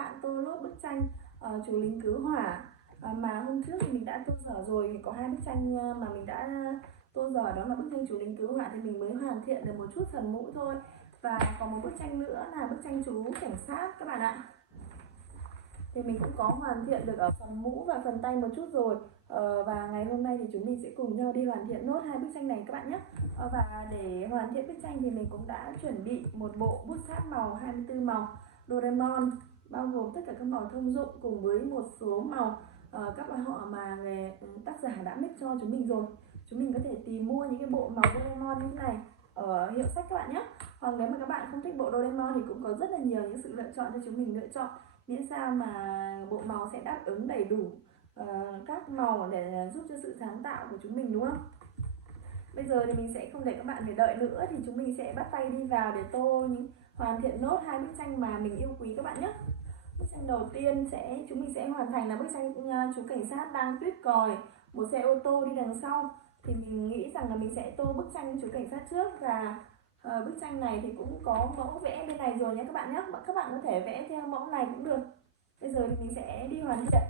bạn tô lốt bức tranh chú lính cứu hỏa mà hôm trước thì mình đã tô dở rồi. Thì có hai bức tranh mà mình đã tô dở, đó là bức tranh chú lính cứu hỏa thì mình mới hoàn thiện được một chút phần mũ thôi. Và còn một bức tranh nữa là bức tranh chú cảnh sát các bạn ạ, thì mình cũng có hoàn thiện được ở phần mũ và phần tay một chút rồi. Và ngày hôm nay thì chúng mình sẽ cùng nhau đi hoàn thiện nốt hai bức tranh này các bạn nhé. Và để hoàn thiện bức tranh thì mình cũng đã chuẩn bị một bộ bút sáp màu 24 màu Doraemon, bao gồm tất cả các màu thông dụng cùng với một số màu các loại họ mà tác giả đã mix cho chúng mình rồi. Chúng mình có thể tìm mua những cái bộ màu Doraemon như thế này ở hiệu sách các bạn nhé. Hoặc nếu mà các bạn không thích bộ Doraemon thì cũng có rất là nhiều những sự lựa chọn cho chúng mình lựa chọn, miễn sao mà bộ màu sẽ đáp ứng đầy đủ các màu để giúp cho sự sáng tạo của chúng mình, đúng không? Bây giờ thì mình sẽ không để các bạn phải đợi nữa, thì chúng mình sẽ bắt tay đi vào để tô hoàn thiện nốt hai bức tranh mà mình yêu quý các bạn nhé. Bức tranh đầu tiên chúng mình sẽ hoàn thành là bức tranh chú cảnh sát đang tuýt còi một xe ô tô đi đằng sau. Thì mình nghĩ rằng là mình sẽ tô bức tranh chú cảnh sát trước, và bức tranh này thì cũng có mẫu vẽ bên này rồi nhé các bạn nhé. Các bạn có thể vẽ theo mẫu này cũng được. Bây giờ thì mình sẽ đi hoàn thiện.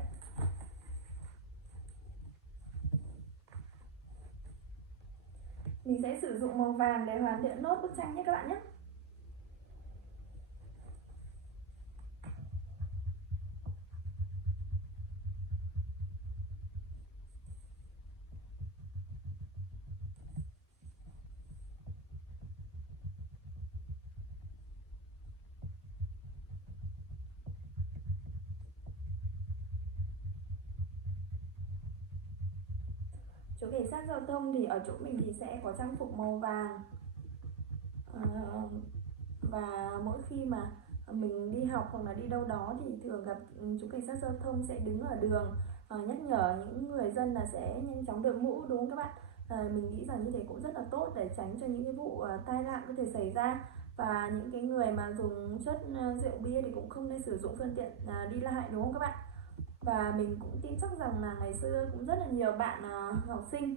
Mình sẽ sử dụng màu vàng để hoàn thiện nốt bức tranh nhé các bạn nhé. Chú cảnh sát giao thông thì ở chỗ mình thì sẽ có trang phục màu vàng, và mỗi khi mà mình đi học hoặc là đi đâu đó thì thường gặp chú cảnh sát giao thông sẽ đứng ở đường nhắc nhở những người dân là sẽ nhanh chóng đội mũ, đúng không các bạn? Mình nghĩ rằng như thế cũng rất là tốt để tránh cho những cái vụ tai nạn có thể xảy ra. Và những cái người mà dùng chất rượu bia thì cũng không nên sử dụng phương tiện đi lại, đúng không các bạn? Và mình cũng tin chắc rằng là ngày xưa cũng rất là nhiều bạn học sinh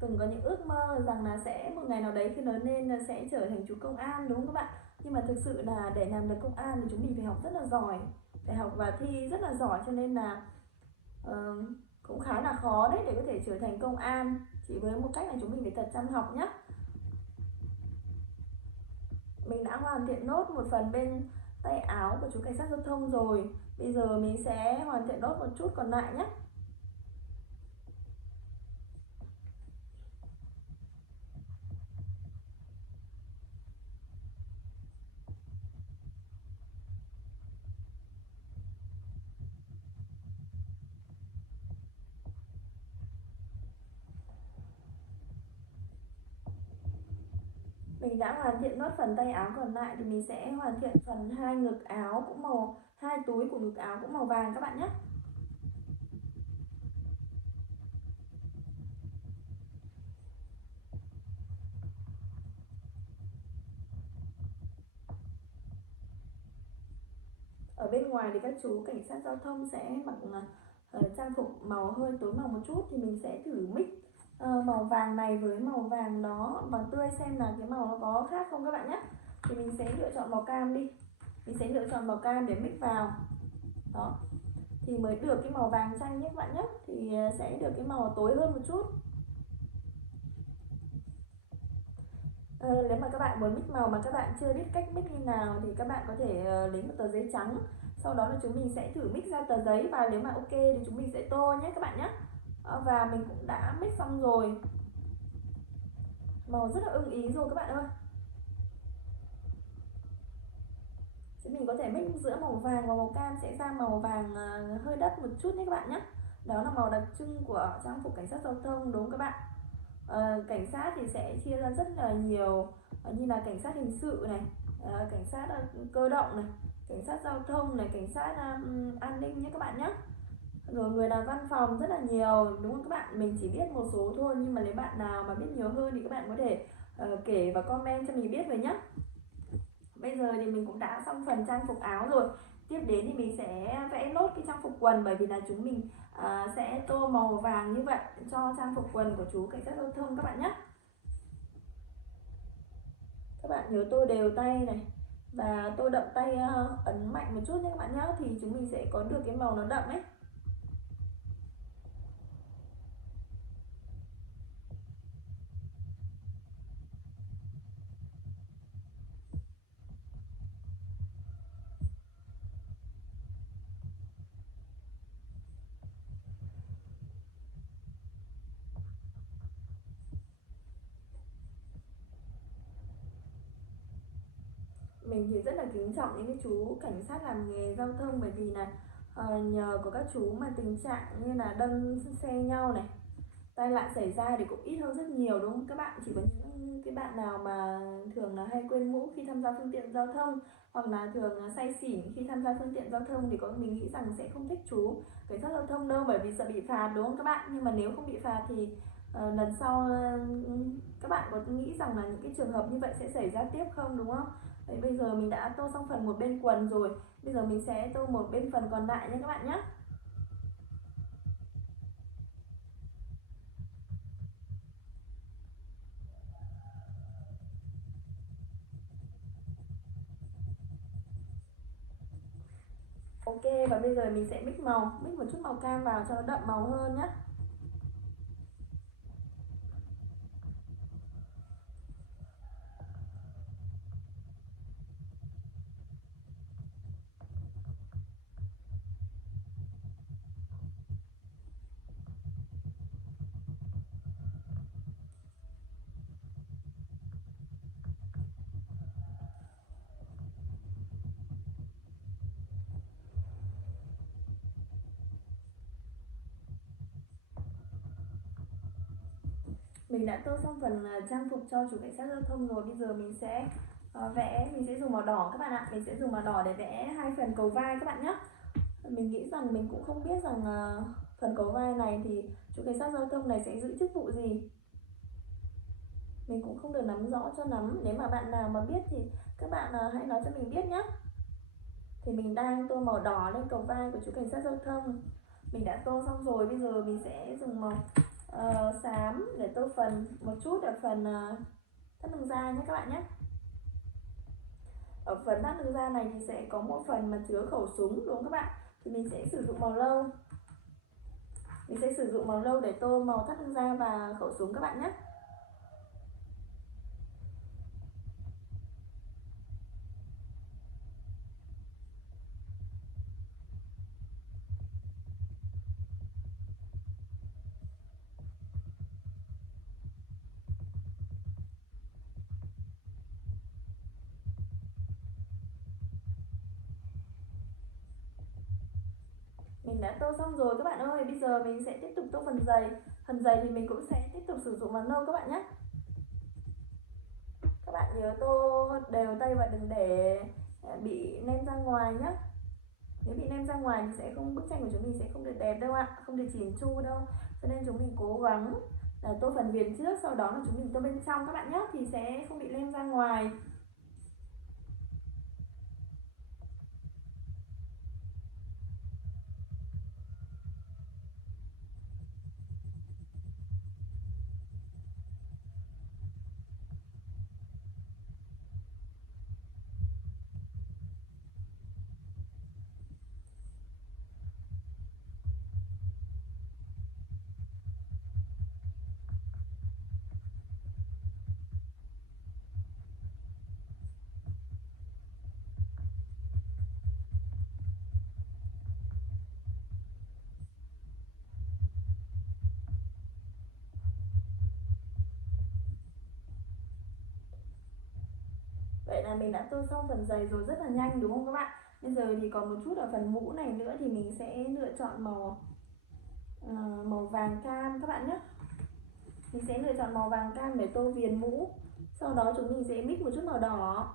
từng có những ước mơ rằng là sẽ một ngày nào đấy khi lớn lên là sẽ trở thành chú công an, đúng không các bạn? Nhưng mà thực sự là để làm được công an thì chúng mình phải học rất là giỏi, phải học và thi rất là giỏi, cho nên là cũng khá là khó đấy để có thể trở thành công an. Chỉ với một cách là chúng mình phải thật chăm học nhé. Mình đã hoàn thiện nốt một phần bên tay áo của chú cảnh sát giao thông rồi. Bây giờ mình sẽ hoàn thiện nốt một chút còn lại nhé. Mình đã hoàn thiện nốt phần tay áo còn lại, thì mình sẽ hoàn thiện phần hai ngực áo cũng hai túi của ngực áo cũng màu vàng các bạn nhé. Ở bên ngoài thì các chú cảnh sát giao thông sẽ mặc trang phục màu hơi tối màu một chút, thì mình sẽ thử mix màu vàng này với màu vàng đó vàng tươi xem là cái màu nó có khác không các bạn nhé. Thì mình sẽ lựa chọn màu cam đi, mình sẽ lựa chọn màu cam để mix vào đó, thì mới được cái màu vàng chanh nhé các bạn nhé, thì sẽ được cái màu tối hơn một chút. Nếu mà các bạn muốn mix màu mà các bạn chưa biết cách mix như nào thì các bạn có thể lấy một tờ giấy trắng, sau đó là chúng mình sẽ thử mix ra tờ giấy, và nếu mà ok thì chúng mình sẽ tô nhé các bạn nhé. Và mình cũng đã mix xong rồi, màu rất là ưng ý rồi các bạn ơi. Chúng mình có thể mix giữa màu vàng và màu cam sẽ ra màu vàng hơi đất một chút nhé các bạn nhé. Đó là màu đặc trưng của trang phục cảnh sát giao thông, đúng không các bạn? Cảnh sát thì sẽ chia ra rất là nhiều, như là cảnh sát hình sự này, cảnh sát cơ động này, cảnh sát giao thông này, cảnh sát an ninh nhé các bạn nhé. Rồi người làm văn phòng rất là nhiều, đúng không các bạn? Mình chỉ biết một số thôi, nhưng mà nếu bạn nào mà biết nhiều hơn thì các bạn có thể kể và comment cho mình biết với nhé. Bây giờ thì mình cũng đã xong phần trang phục áo rồi. Tiếp đến thì mình sẽ vẽ nốt cái trang phục quần, bởi vì là chúng mình sẽ tô màu vàng như vậy cho trang phục quần của chú cảnh sát giao thông các bạn nhé. Các bạn nhớ tô đều tay này, Và tô đậm tay ấn mạnh một chút nhé các bạn nhé, thì chúng mình sẽ có được cái màu nó đậm ấy. Mình thì rất là kính trọng những cái chú cảnh sát làm nghề giao thông, bởi vì là nhờ có các chú mà tình trạng như là đâm xe nhau này, tai nạn xảy ra thì cũng ít hơn rất nhiều, đúng không các bạn? Chỉ có những cái bạn nào mà thường là hay quên mũ khi tham gia phương tiện giao thông, hoặc là thường là say xỉn khi tham gia phương tiện giao thông, thì mình nghĩ rằng sẽ không thích chú cảnh sát giao thông đâu, bởi vì sợ bị phạt, đúng không các bạn? Nhưng mà nếu không bị phạt thì lần sau các bạn có nghĩ rằng là những cái trường hợp như vậy sẽ xảy ra tiếp không, đúng không? Đấy, bây giờ mình đã tô xong phần một bên quần rồi, bây giờ mình sẽ tô một bên phần còn lại nha các bạn nhé. Ok, và bây giờ mình sẽ mix một chút màu cam vào cho nó đậm màu hơn nhé. Mình đã tô xong phần trang phục cho chủ cảnh sát giao thông rồi. Bây giờ mình sẽ mình sẽ dùng màu đỏ các bạn ạ. Mình sẽ dùng màu đỏ để vẽ hai phần cầu vai các bạn nhé. Mình nghĩ rằng mình cũng không biết rằng phần cầu vai này thì chủ cảnh sát giao thông này sẽ giữ chức vụ gì. Mình cũng không được nắm rõ cho lắm. Nếu mà bạn nào mà biết thì các bạn hãy nói cho mình biết nhé. Thì mình đang tô màu đỏ lên cầu vai của chú cảnh sát giao thông. Mình đã tô xong rồi, bây giờ mình sẽ dùng màu xám để tô một chút ở phần thắt lưng da nhé các bạn nhé. Ở phần thắt lưng da này thì sẽ có một phần mà chứa khẩu súng, đúng không các bạn? Thì mình sẽ sử dụng màu lâu. Mình sẽ sử dụng màu lâu để tô màu thắt lưng da và khẩu súng các bạn nhé. Mình đã tô xong rồi các bạn ơi. Bây giờ mình sẽ tiếp tục tô phần giày. Phần giày thì mình cũng sẽ tiếp tục sử dụng màu nâu các bạn nhé. Các bạn nhớ tô đều tay và đừng để bị nem ra ngoài nhé. Nếu bị nem ra ngoài thì bức tranh của chúng mình sẽ không được đẹp đâu ạ, không được chỉn chu đâu. Cho nên chúng mình cố gắng là tô phần viền trước, sau đó là chúng mình tô bên trong các bạn nhé, thì sẽ không bị lem ra ngoài. Vậy là mình đã tô xong phần giày rồi, rất là nhanh đúng không các bạn? Bây giờ thì còn một chút ở phần mũ này nữa, thì mình sẽ lựa chọn màu vàng cam các bạn nhé. Mình sẽ lựa chọn màu vàng cam để tô viền mũ. Sau đó chúng mình sẽ mix một chút màu đỏ.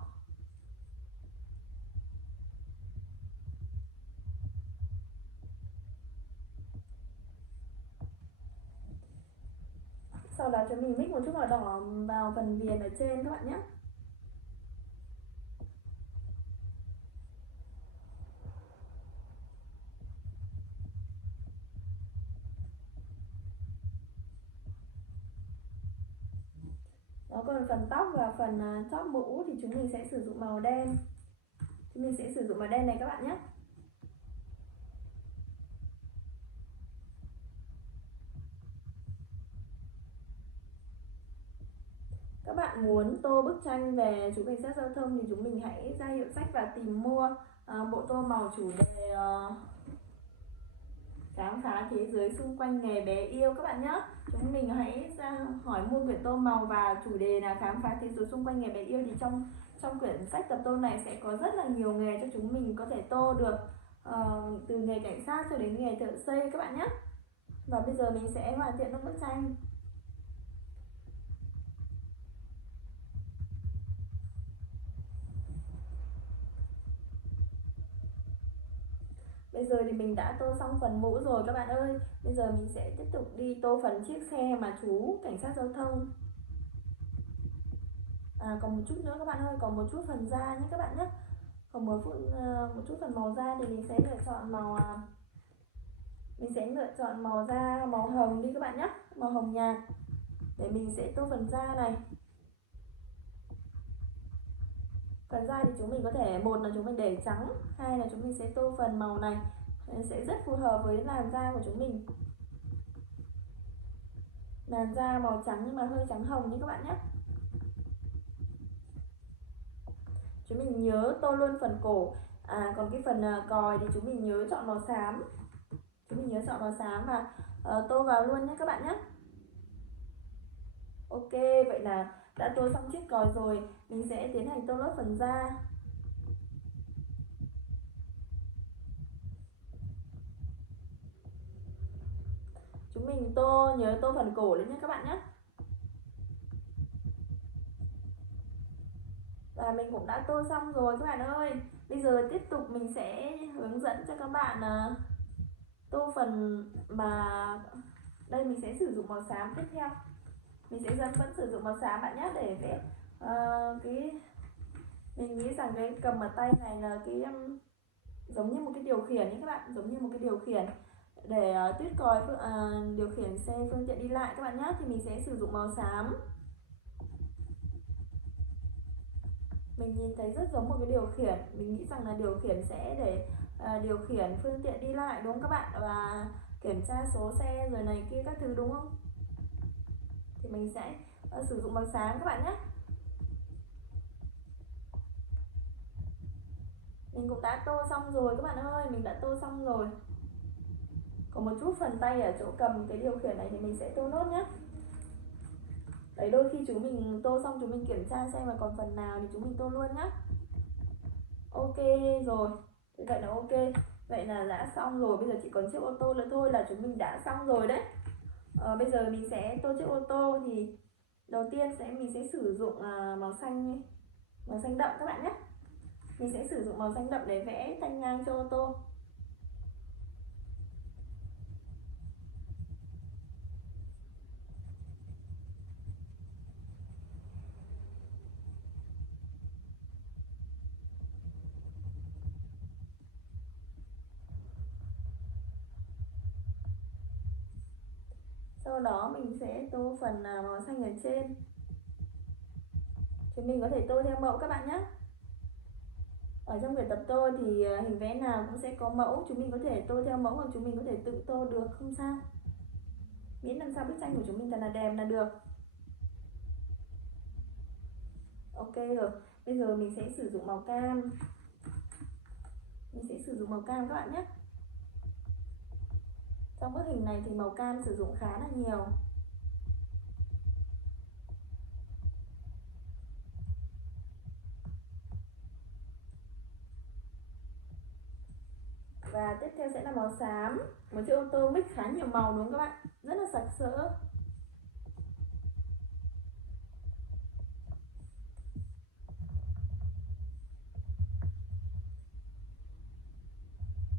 Sau đó chúng mình mix một chút màu đỏ vào phần viền ở trên các bạn nhé. Đó, còn phần tóc và phần chóp mũ thì chúng mình sẽ sử dụng màu đen. Thì mình sẽ sử dụng màu đen này các bạn nhé. Các bạn muốn tô bức tranh về chú cảnh sát giao thông thì chúng mình hãy ra hiệu sách và tìm mua bộ tô màu chủ đề khám phá thế giới xung quanh nghề bé yêu các bạn nhé. Chúng mình hãy ra hỏi mua quyển tô màu và chủ đề là khám phá thế giới xung quanh nghề bé yêu. Thì trong quyển sách tập tô này sẽ có rất là nhiều nghề cho chúng mình có thể tô được, từ nghề cảnh sát cho đến nghề thợ xây các bạn nhé. Và bây giờ mình sẽ hoàn thiện bức tranh. Bây giờ thì mình đã tô xong phần mũ rồi các bạn ơi. Bây giờ mình sẽ tiếp tục đi tô phần chiếc xe mà chú cảnh sát giao thông. Còn một chút nữa các bạn ơi, còn một chút phần da nhé các bạn nhé. Còn một chút phần màu da thì mình sẽ lựa chọn màu da màu hồng đi các bạn nhé, màu hồng nhạt để mình sẽ tô phần da này. Phần da thì chúng mình có thể, một là chúng mình để trắng, hai là chúng mình sẽ tô phần màu này, sẽ rất phù hợp với làn da của chúng mình. Làn da màu trắng nhưng mà hơi trắng hồng như các bạn nhé. Chúng mình nhớ tô luôn phần cổ. Còn cái phần còi thì chúng mình nhớ chọn màu xám. Và tô vào luôn nhé các bạn nhé. Ok, vậy là đã tô xong chiếc còi rồi. Mình sẽ tiến hành tô lót phần da. Chúng mình nhớ tô phần cổ lên nhé các bạn nhé. Và mình cũng đã tô xong rồi các bạn ơi. Bây giờ tiếp tục mình sẽ hướng dẫn cho các bạn tô phần mà đây mình sẽ sử dụng màu xám tiếp theo. Mình sẽ vẫn sử dụng màu xám bạn nhé, để vẽ mình nghĩ rằng cái cầm ở tay này là giống như một cái điều khiển ấy các bạn, giống như một cái điều khiển để tuyết còi điều khiển xe phương tiện đi lại các bạn nhé. Thì mình sẽ sử dụng màu xám. Mình nhìn thấy rất giống một cái điều khiển, mình nghĩ rằng là điều khiển sẽ để điều khiển phương tiện đi lại đúng không các bạn, và kiểm tra số xe rồi này kia các thứ đúng không. Thì mình sẽ sử dụng màu xám các bạn nhé. Mình cũng đã tô xong rồi các bạn ơi, mình đã tô xong rồi. Còn một chút phần tay ở chỗ cầm cái điều khiển này thì mình sẽ tô nốt nhé. Đấy, đôi khi chúng mình tô xong chúng mình kiểm tra xem là còn phần nào thì chúng mình tô luôn nhé. Ok rồi, vậy là ok. Vậy là đã xong rồi, bây giờ chỉ còn chiếc ô tô nữa thôi là chúng mình đã xong rồi đấy. Bây giờ mình sẽ tô chiếc ô tô. Thì đầu tiên mình sẽ sử dụng màu xanh đậm các bạn nhé. Mình sẽ sử dụng màu xanh đậm để vẽ thanh ngang cho ô tô. Sau đó mình sẽ tô phần màu xanh ở trên. Chúng mình có thể tô theo mẫu các bạn nhé. Ở trong quyển tập tô thì hình vẽ nào cũng sẽ có mẫu, chúng mình có thể tô theo mẫu hoặc chúng mình có thể tự tô được, không sao. Miễn làm sao bức tranh của chúng mình thật là đẹp là được. Ok rồi, bây giờ mình sẽ sử dụng màu cam. Các bạn nhé. Trong bức hình này thì màu cam sử dụng khá là nhiều. Và tiếp theo sẽ là màu xám. Một chiếc ô tô mix khá nhiều màu đúng không các bạn? Rất là sặc sỡ.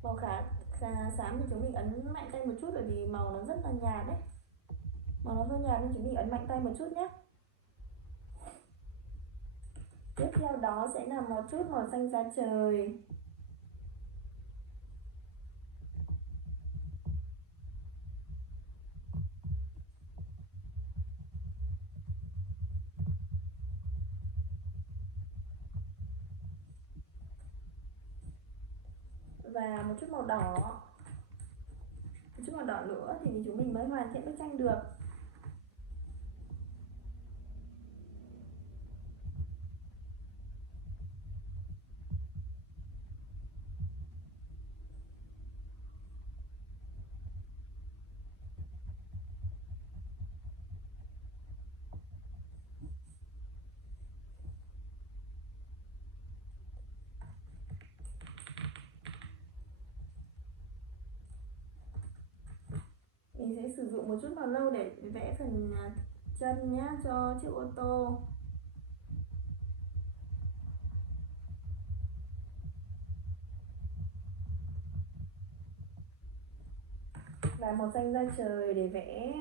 Màu xám thì chúng mình ấn mạnh tay một chút, bởi vì màu nó rất là nhạt đấy. Màu nó hơi nhạt nên chúng mình ấn mạnh tay một chút nhé. Tiếp theo đó sẽ là một chút màu xanh da trời. và một chút màu đỏ, một chút màu đỏ nữa thì chúng mình mới hoàn thiện bức tranh được. Mình sẽ sử dụng một chút màu nâu để vẽ phần chân nhá, cho chiếc ô tô. Và màu xanh da trời để vẽ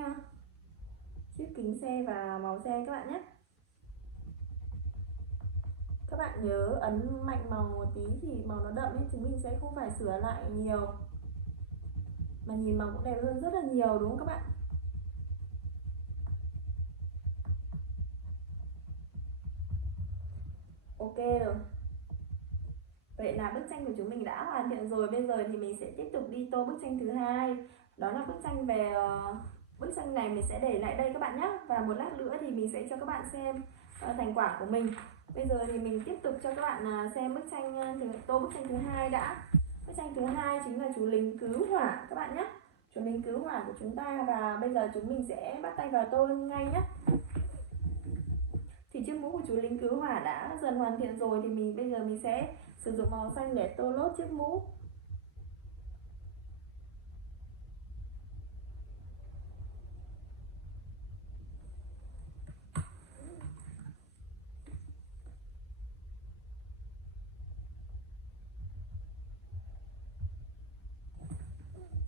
chiếc kính xe và màu xe các bạn nhé. Các bạn nhớ ấn mạnh màu một tí thì màu nó đậm ấy, chúng mình sẽ không phải sửa lại nhiều, mà nhìn màu cũng đẹp hơn rất là nhiều đúng không các bạn? Ok rồi. Vậy là bức tranh của chúng mình đã hoàn thiện rồi. Bây giờ thì mình sẽ tiếp tục đi tô bức tranh thứ hai. Đó là bức tranh về bức tranh này mình sẽ để lại đây các bạn nhé. Và một lát nữa thì mình sẽ cho các bạn xem thành quả của mình. Bây giờ thì mình tiếp tục cho các bạn xem bức tranh tô bức tranh thứ hai đã. Bức tranh thứ hai chính là chú lính cứu hỏa các bạn nhé. Chú lính cứu hỏa của chúng ta, và bây giờ chúng mình sẽ bắt tay vào tô ngay nhé. Thì chiếc mũ của chú lính cứu hỏa đã dần hoàn thiện rồi, thì bây giờ mình sẽ sử dụng màu xanh để tô lốt chiếc mũ.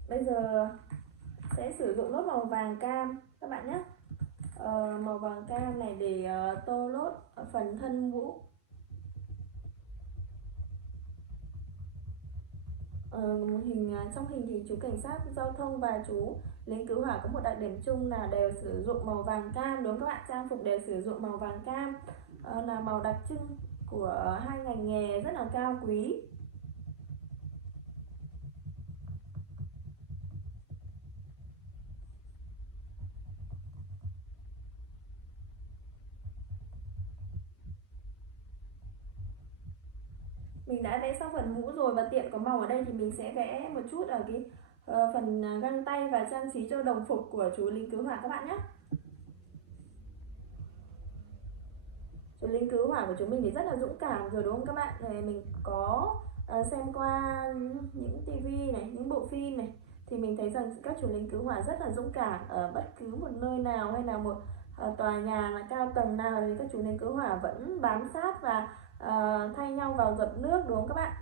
Bây giờ sẽ sử dụng nốt màu vàng cam các bạn nhé. Màu vàng cam này để tô lốt phần thân mũ. Trong hình thì chú cảnh sát giao thông và chú lính cứu hỏa có một đặc điểm chung là đều sử dụng màu vàng cam, đúng không các bạn? Trang phục đều sử dụng màu vàng cam, là màu đặc trưng của hai ngành nghề rất là cao quý. Mình đã vẽ xong phần mũ rồi, và tiện có màu ở đây thì mình sẽ vẽ một chút ở cái phần găng tay và trang trí cho đồng phục của chú lính cứu hỏa các bạn nhé. Chú lính cứu hỏa của chúng mình thì rất là dũng cảm rồi đúng không các bạn? Này, mình có xem qua những tivi này, những bộ phim này, thì mình thấy rằng các chú lính cứu hỏa rất là dũng cảm. Ở bất cứ một nơi nào hay là một tòa nhà là cao tầng nào thì các chú lính cứu hỏa vẫn bám sát và thay nhau vào dập nước, đúng không các bạn?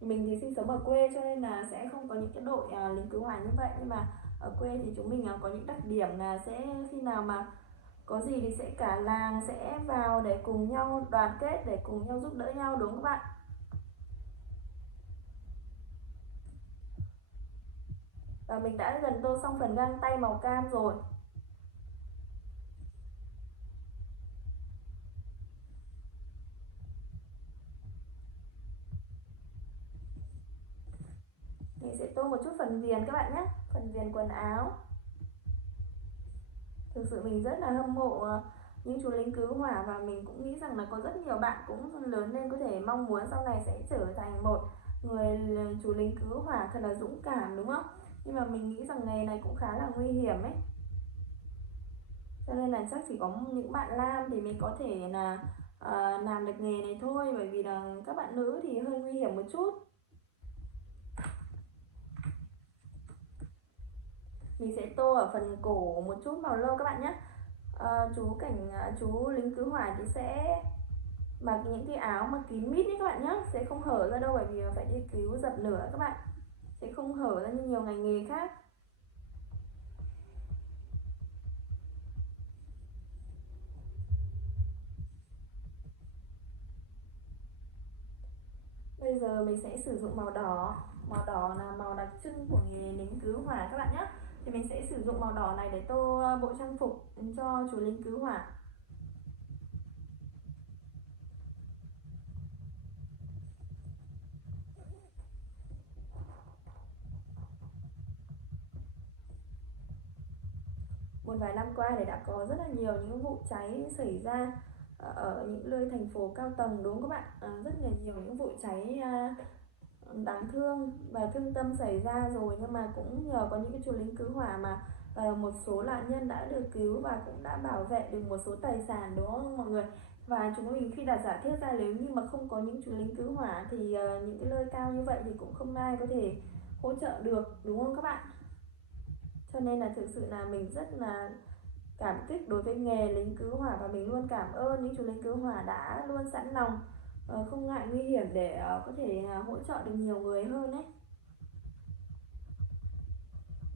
Mình thì sinh sống ở quê cho nên là sẽ không có những cái đội lính cứu hỏa như vậy, nhưng mà ở quê thì chúng mình có những đặc điểm là sẽ khi nào mà có gì thì sẽ cả làng sẽ vào để cùng nhau đoàn kết, để cùng nhau giúp đỡ nhau, đúng không các bạn? Và mình đã gần tô xong phần găng tay màu cam rồi. Mình sẽ tô một chút phần viền các bạn nhé, phần viền quần áo. Thực sự mình rất là hâm mộ những chú lính cứu hỏa, và mình cũng nghĩ rằng là có rất nhiều bạn cũng lớn lên có thể mong muốn sau này sẽ trở thành một người chú lính cứu hỏa thật là dũng cảm, đúng không? Nhưng mà mình nghĩ rằng nghề này cũng khá là nguy hiểm ấy, cho nên là chắc chỉ có những bạn nam thì mình có thể là làm được nghề này thôi, bởi vì là các bạn nữ thì hơi nguy hiểm một chút. Mình sẽ tô ở phần cổ một chút màu nâu các bạn nhé. Chú lính cứu hỏa thì sẽ mặc những cái áo mà kín mít ấy các bạn nhé, sẽ không hở ra đâu, bởi vì phải đi cứu dập lửa các bạn, sẽ không hở ra như nhiều ngành nghề khác. Bây giờ mình sẽ sử dụng màu đỏ. Màu đỏ là màu đặc trưng của nghề lính cứu hỏa các bạn nhé. Thì mình sẽ sử dụng màu đỏ này để tô bộ trang phục cho chú lính cứu hỏa. một vài năm qua thì đã có rất là nhiều những vụ cháy xảy ra ở những nơi thành phố cao tầng, đúng không các bạn? Rất là nhiều những vụ cháy đáng thương và thương tâm xảy ra rồi, nhưng mà cũng nhờ có những cái chú lính cứu hỏa mà một số nạn nhân đã được cứu và cũng đã bảo vệ được một số tài sản, đúng không mọi người? Và chúng mình khi đặt giả thiết ra nếu như mà không có những chú lính cứu hỏa thì những cái nơi cao như vậy thì cũng không ai có thể hỗ trợ được, đúng không các bạn? Cho nên là thực sự là mình rất là cảm kích đối với nghề lính cứu hỏa, và mình luôn cảm ơn những chú lính cứu hỏa đã luôn sẵn lòng không ngại nguy hiểm để có thể hỗ trợ được nhiều người hơn ấy.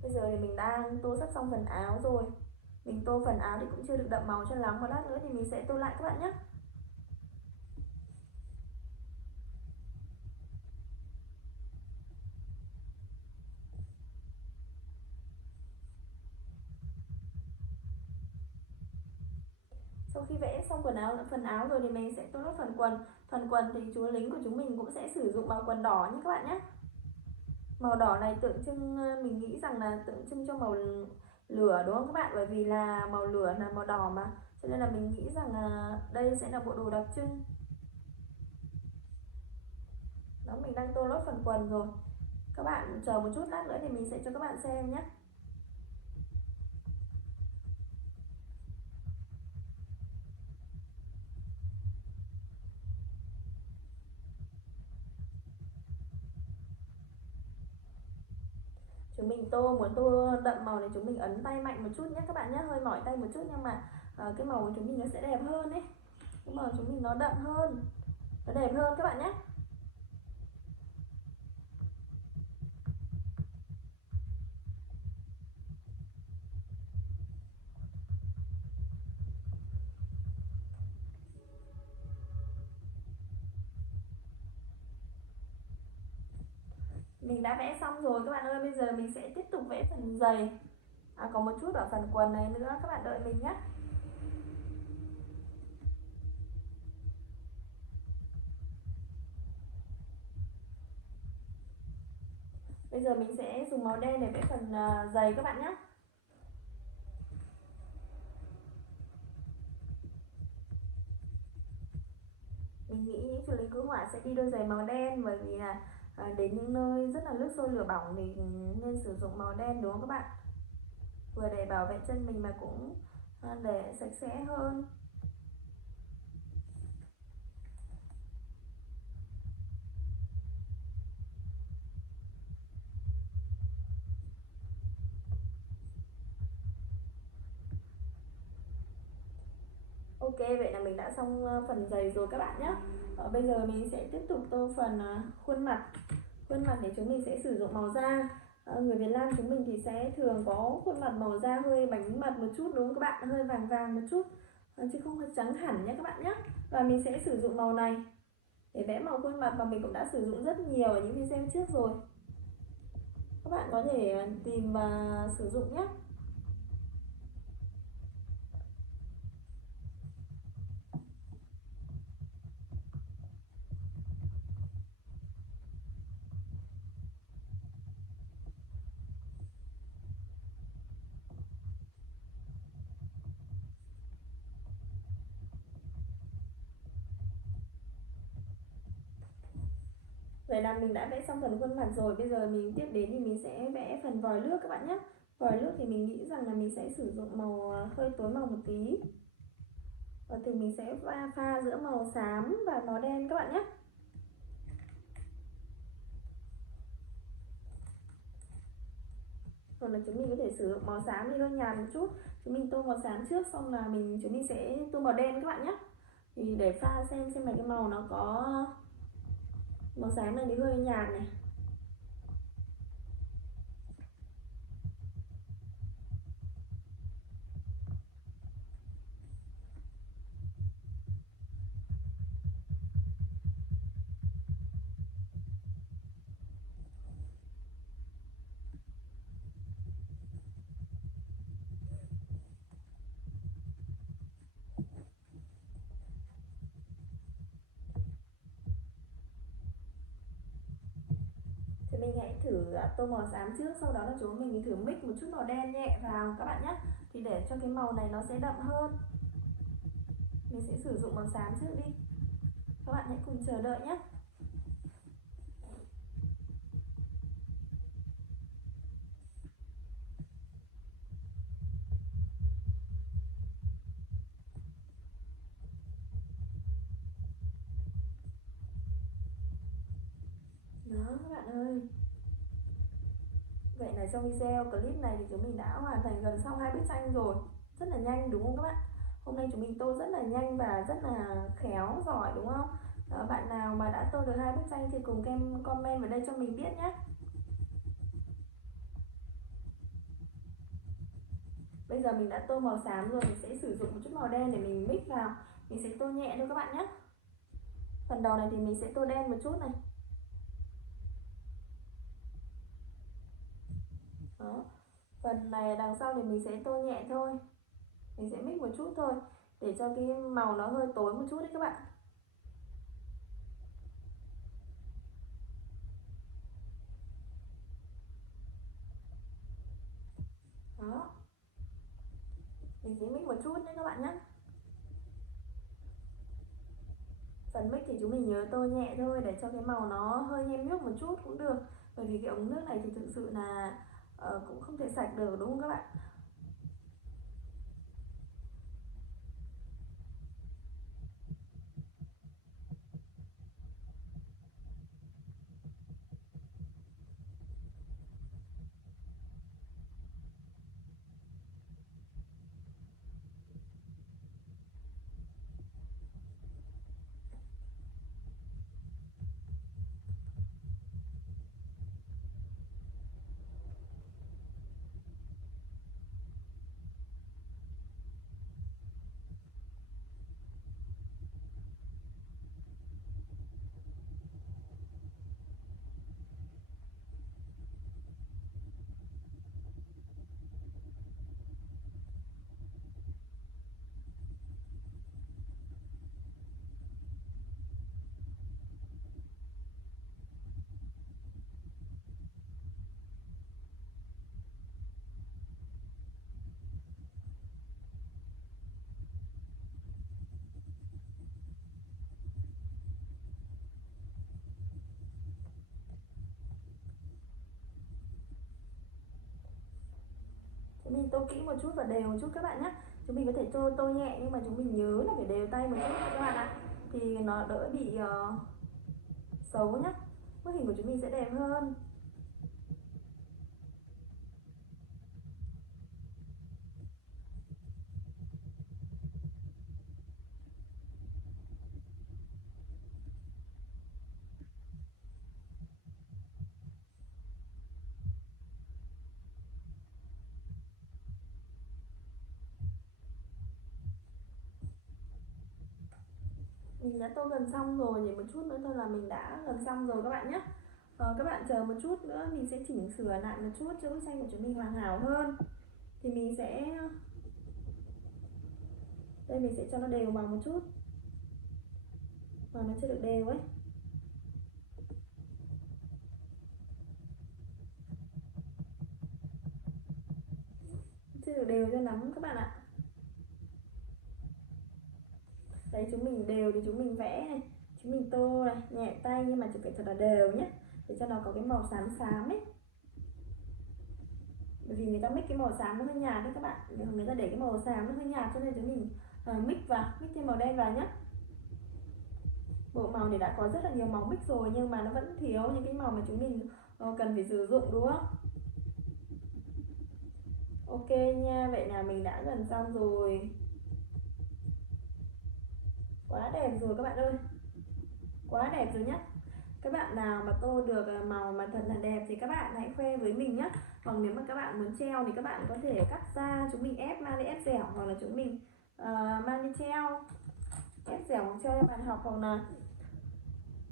Bây giờ thì mình đang tô sắp xong phần áo rồi. Mình tô phần áo thì cũng chưa được đậm màu cho lắm, một lát nữa thì mình sẽ tô lại các bạn nhé. Sau khi vẽ xong phần áo rồi thì mình sẽ tô nốt phần quần. Phần quần thì chú lính của chúng mình cũng sẽ sử dụng màu quần đỏ nhé các bạn nhé. Màu đỏ này tượng trưng, mình nghĩ rằng là tượng trưng cho màu lửa, đúng không các bạn? Bởi vì là màu lửa là màu đỏ mà, cho nên là mình nghĩ rằng là đây sẽ là bộ đồ đặc trưng. Đó, mình đang tô lót phần quần rồi. Các bạn chờ một chút, lát nữa thì mình sẽ cho các bạn xem nhé. Chúng mình muốn tô đậm màu này, chúng mình ấn tay mạnh một chút nhé các bạn nhé, hơi mỏi tay một chút, nhưng mà cái màu của chúng mình nó sẽ đẹp hơn ấy. Cái màu chúng mình nó đậm hơn, nó đẹp hơn các bạn nhé. Mình đã vẽ xong rồi các bạn ơi. Bây giờ mình sẽ tiếp tục vẽ phần giày, có một chút ở phần quần này nữa, các bạn đợi mình nhé. Bây giờ mình sẽ dùng màu đen để vẽ phần giày các bạn nhé. Mình nghĩ những chú lính cứu hỏa sẽ đi đôi giày màu đen, bởi vì là đến những nơi rất là nước sôi lửa bỏng thì nên sử dụng màu đen, đúng không các bạn? Vừa để bảo vệ chân mình mà cũng để sạch sẽ hơn. Ok, vậy là mình đã xong phần giày rồi các bạn nhé. Bây giờ mình sẽ tiếp tục tô phần khuôn mặt. Khuôn mặt thì chúng mình sẽ sử dụng màu da. Người Việt Nam chúng mình thì sẽ thường có khuôn mặt màu da hơi bánh mật một chút, đúng không các bạn? Hơi vàng vàng một chút, chứ không phải trắng hẳn nhé các bạn nhé. Và mình sẽ sử dụng màu này để vẽ màu khuôn mặt, và mình cũng đã sử dụng rất nhiều ở những video trước rồi. Các bạn có thể tìm và sử dụng nhé. Vậy là mình đã vẽ xong phần khuôn mặt rồi. Bây giờ mình tiếp đến thì mình sẽ vẽ phần vòi nước các bạn nhé. Vòi nước thì mình nghĩ rằng là mình sẽ sử dụng màu hơi tối màu một tí, và thì mình sẽ pha giữa màu xám và màu đen các bạn nhé. Hoặc là chúng mình có thể sử dụng màu xám thì hơi nhạt một chút. Chúng mình tô màu xám trước, xong là chúng mình sẽ tô màu đen các bạn nhé. Thì để pha xem là cái màu nó có màu xám này thì hơi nhạt này. mình hãy thử tô màu xám trước, sau đó là chúng mình thử mix một chút màu đen nhẹ vào các bạn nhé, thì để cho cái màu này nó sẽ đậm hơn. Mình sẽ sử dụng màu xám trước đi, các bạn hãy cùng chờ đợi nhé. Đó các bạn ơi, vậy là trong video clip này thì chúng mình đã hoàn thành gần xong 2 bức tranh rồi, rất là nhanh đúng không các bạn? Hôm nay chúng mình tô rất là nhanh và rất là khéo, giỏi đúng không? Bạn nào mà đã tô được 2 bức tranh thì cùng em comment vào đây cho mình biết nhé. Bây giờ mình đã tô màu xám rồi, mình sẽ sử dụng một chút màu đen để mình mix vào. Mình sẽ tô nhẹ thôi các bạn nhé. Phần đầu này thì mình sẽ tô đen một chút này. Đó. Phần này đằng sau thì mình sẽ tô nhẹ thôi. Mình sẽ mix một chút thôi, để cho cái màu nó hơi tối một chút đấy các bạn. Đó. Mình sẽ mix một chút nhé các bạn nhé. Phần mix thì chúng mình nhớ tô nhẹ thôi, để cho cái màu nó hơi nhem nhuốc một chút cũng được. Bởi vì cái ống nước này thì thực sự là cũng không thể sạch được đúng không các bạn? Chúng mình tô kỹ một chút và đều một chút các bạn nhé. Chúng mình có thể tô nhẹ nhưng mà chúng mình nhớ là phải đều tay một chút các bạn ạ, thì nó đỡ bị xấu nhé. Bức hình của chúng mình sẽ đẹp hơn. Mình đã tô gần xong rồi, chỉ một chút nữa thôi là mình đã gần xong rồi các bạn nhé. Các bạn chờ một chút nữa, mình sẽ chỉnh sửa lại một chút cho bức tranh của chúng mình hoàn hảo hơn. Thì mình sẽ, đây mình sẽ cho nó đều màu một chút, mà nó chưa được đều ấy. Chưa được đều cho lắm các bạn ạ. Đấy, chúng mình đều thì chúng mình vẽ này, chúng mình tô này, nhẹ tay nhưng mà phải thật là đều nhé, để cho nó có cái màu xám xám ấy. Bởi vì người ta mix cái màu xám nó hơi nhạt đấy các bạn, người ta để cái màu xám nó hơi nhạt, cho nên chúng mình mix thêm màu đen vào nhé. Bộ màu thì đã có rất là nhiều màu mix rồi, nhưng mà nó vẫn thiếu những cái màu mà chúng mình cần phải sử dụng đúng không? Ok nha, vậy là mình đã gần xong rồi. Quá đẹp rồi các bạn ơi, quá đẹp rồi nhá. Các bạn nào mà tô được màu mà thật là đẹp thì các bạn hãy khoe với mình nhé. Còn nếu mà các bạn muốn treo thì các bạn có thể cắt ra, chúng mình ép mang đi ép dẻo, hoặc là chúng mình mang đi treo, ép dẻo treo cho bạn học, hoặc là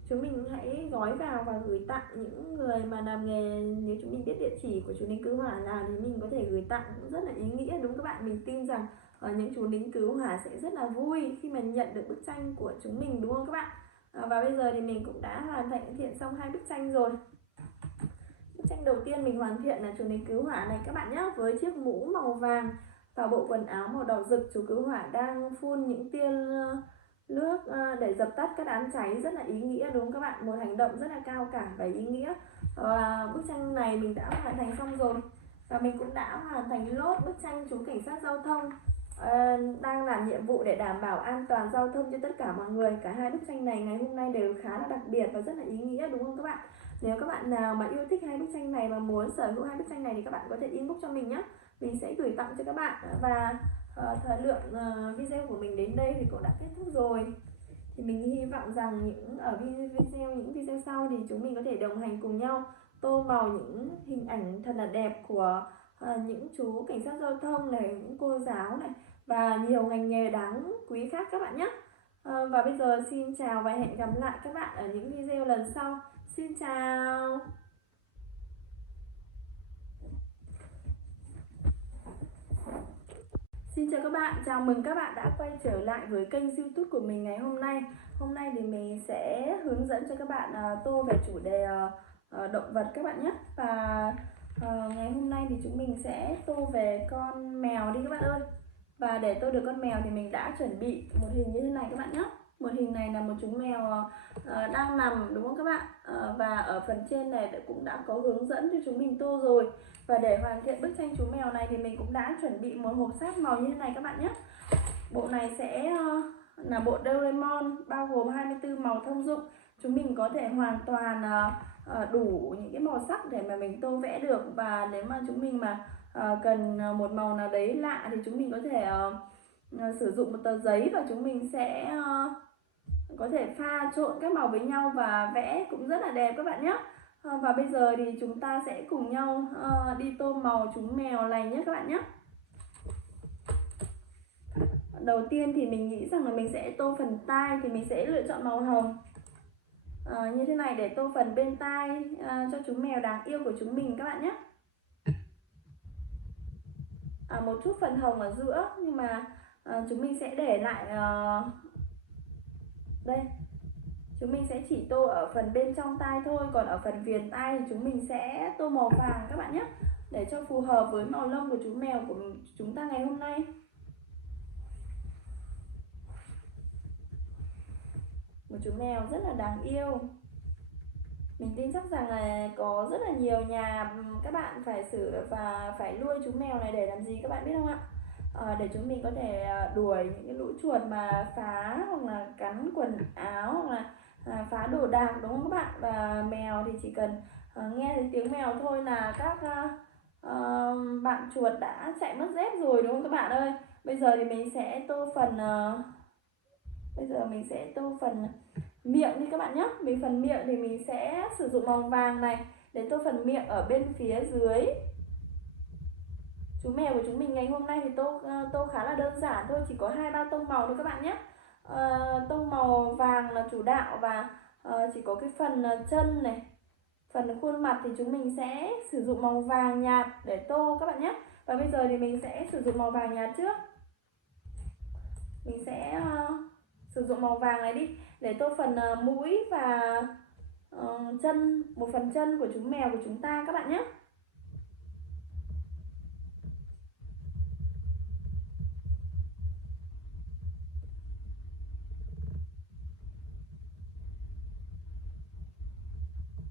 chúng mình hãy gói vào và gửi tặng những người mà làm nghề. Nếu chúng mình biết địa chỉ của chú lính cứu hỏa nào thì mình có thể gửi tặng, cũng rất là ý nghĩa đúng các bạn. Mình tin rằng những chú lính cứu hỏa sẽ rất là vui khi mà nhận được bức tranh của chúng mình đúng không các bạn? Và bây giờ thì mình cũng đã hoàn thiện xong 2 bức tranh rồi. tranh đầu tiên mình hoàn thiện là chú lính cứu hỏa này các bạn nhé, với chiếc mũ màu vàng và bộ quần áo màu đỏ rực. Chú cứu hỏa đang phun những tia nước để dập tắt các đám cháy, rất là ý nghĩa đúng không các bạn, một hành động rất là cao cả và ý nghĩa. Bức tranh này mình đã hoàn thành xong rồi, và mình cũng đã hoàn thành lốt bức tranh chú cảnh sát giao thông đang làm nhiệm vụ để đảm bảo an toàn giao thông cho tất cả mọi người. Cả hai bức tranh này ngày hôm nay đều khá là đặc biệt và rất là ý nghĩa đúng không các bạn. Nếu các bạn nào mà yêu thích hai bức tranh này và muốn sở hữu hai bức tranh này thì các bạn có thể inbox cho mình nhé, mình sẽ gửi tặng cho các bạn. Và thời lượng video của mình đến đây thì cũng đã kết thúc rồi. Thì mình hy vọng rằng những video sau thì chúng mình có thể đồng hành cùng nhau tô màu những hình ảnh thật là đẹp của những chú cảnh sát giao thông này, những cô giáo này và nhiều ngành nghề đáng quý khác các bạn nhé. Và bây giờ xin chào và hẹn gặp lại các bạn ở những video lần sau. Xin chào. Xin chào các bạn, chào mừng các bạn đã quay trở lại với kênh YouTube của mình ngày hôm nay. Hôm nay thì mình sẽ hướng dẫn cho các bạn tô về chủ đề động vật các bạn nhé. Và ngày hôm nay thì chúng mình sẽ tô về con mèo đi các bạn ơi. Và để tô được con mèo thì mình đã chuẩn bị một hình như thế này các bạn nhé. Một hình này là một chú mèo đang nằm đúng không các bạn. Và ở phần trên này cũng đã có hướng dẫn cho chúng mình tô rồi. Và để hoàn thiện bức tranh chú mèo này thì mình cũng đã chuẩn bị một hộp sáp màu như thế này các bạn nhé. Bộ này sẽ là bộ Doraemon bao gồm 24 màu thông dụng. Chúng mình có thể hoàn toàn đủ những cái màu sắc để mà mình tô vẽ được. Và nếu mà chúng mình mà cần một màu nào đấy lạ thì chúng mình có thể sử dụng một tờ giấy và chúng mình sẽ có thể pha trộn các màu với nhau và vẽ cũng rất là đẹp các bạn nhé. Và bây giờ thì chúng ta sẽ cùng nhau đi tô màu chú mèo này nhé các bạn nhé. Đầu tiên thì mình nghĩ rằng là mình sẽ tô phần tai, thì mình sẽ lựa chọn màu hồng như thế này để tô phần bên tai cho chú mèo đáng yêu của chúng mình các bạn nhé. Một chút phần hồng ở giữa, nhưng mà chúng mình sẽ để lại đây. Chúng mình sẽ chỉ tô ở phần bên trong tai thôi, còn ở phần viền tai thì chúng mình sẽ tô màu vàng các bạn nhé, để cho phù hợp với màu lông của chú mèo của chúng ta ngày hôm nay. Một chú mèo rất là đáng yêu. Mình tin chắc rằng là có rất là nhiều nhà các bạn phải xử và phải nuôi chú mèo này để làm gì các bạn biết không ạ? Để chúng mình có thể đuổi những cái lũ chuột mà phá hoặc là cắn quần áo hoặc là phá đồ đạc đúng không các bạn? Và mèo thì chỉ cần nghe thấy tiếng mèo thôi là các bạn chuột đã chạy mất dép rồi đúng không các bạn ơi? Bây giờ thì mình sẽ tô phần miệng đi các bạn nhé. Về phần miệng thì mình sẽ sử dụng màu vàng này để tô phần miệng ở bên phía dưới. Chú mèo của chúng mình ngày hôm nay thì tô khá là đơn giản thôi, chỉ có 2-3 tông màu thôi các bạn nhé. Tông màu vàng là chủ đạo và chỉ có cái phần chân này, phần khuôn mặt thì chúng mình sẽ sử dụng màu vàng nhạt để tô các bạn nhé. Và bây giờ thì mình sẽ sử dụng màu vàng nhạt trước. Mình sẽ sử dụng màu vàng này đi để tô phần mũi và chân, một phần chân của chú mèo của chúng ta các bạn nhé.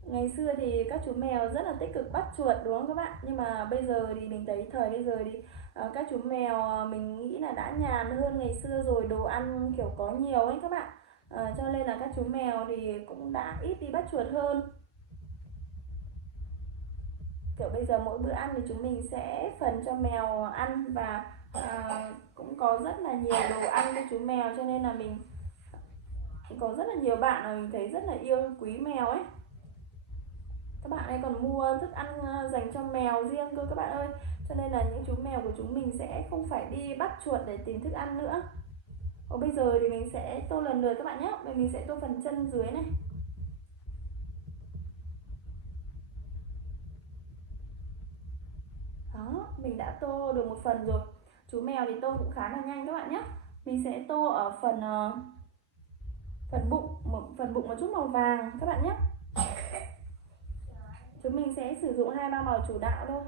Ngày xưa thì các chú mèo rất là tích cực bắt chuột đúng không các bạn, nhưng mà bây giờ thì mình thấy thời bây giờ thì các chú mèo mình nghĩ là đã nhàn hơn ngày xưa rồi, đồ ăn kiểu có nhiều ấy các bạn. Cho nên là các chú mèo thì cũng đã ít đi bắt chuột hơn. Kiểu bây giờ mỗi bữa ăn thì chúng mình sẽ phần cho mèo ăn và cũng có rất là nhiều đồ ăn cho chú mèo, cho nên là mình có rất là nhiều bạn mà mình thấy rất là yêu quý mèo ấy. Các bạn ấy còn mua thức ăn dành cho mèo riêng cơ các bạn ơi. Cho nên là những chú mèo của chúng mình sẽ không phải đi bắt chuột để tìm thức ăn nữa. Và bây giờ thì mình sẽ tô lần lượt các bạn nhé. Mình sẽ tô phần chân dưới này. Đó, mình đã tô được một phần rồi. Chú mèo thì tô cũng khá là nhanh các bạn nhé. Mình sẽ tô ở phần bụng một chút màu vàng các bạn nhé. Chúng mình sẽ sử dụng 2-3 màu chủ đạo thôi.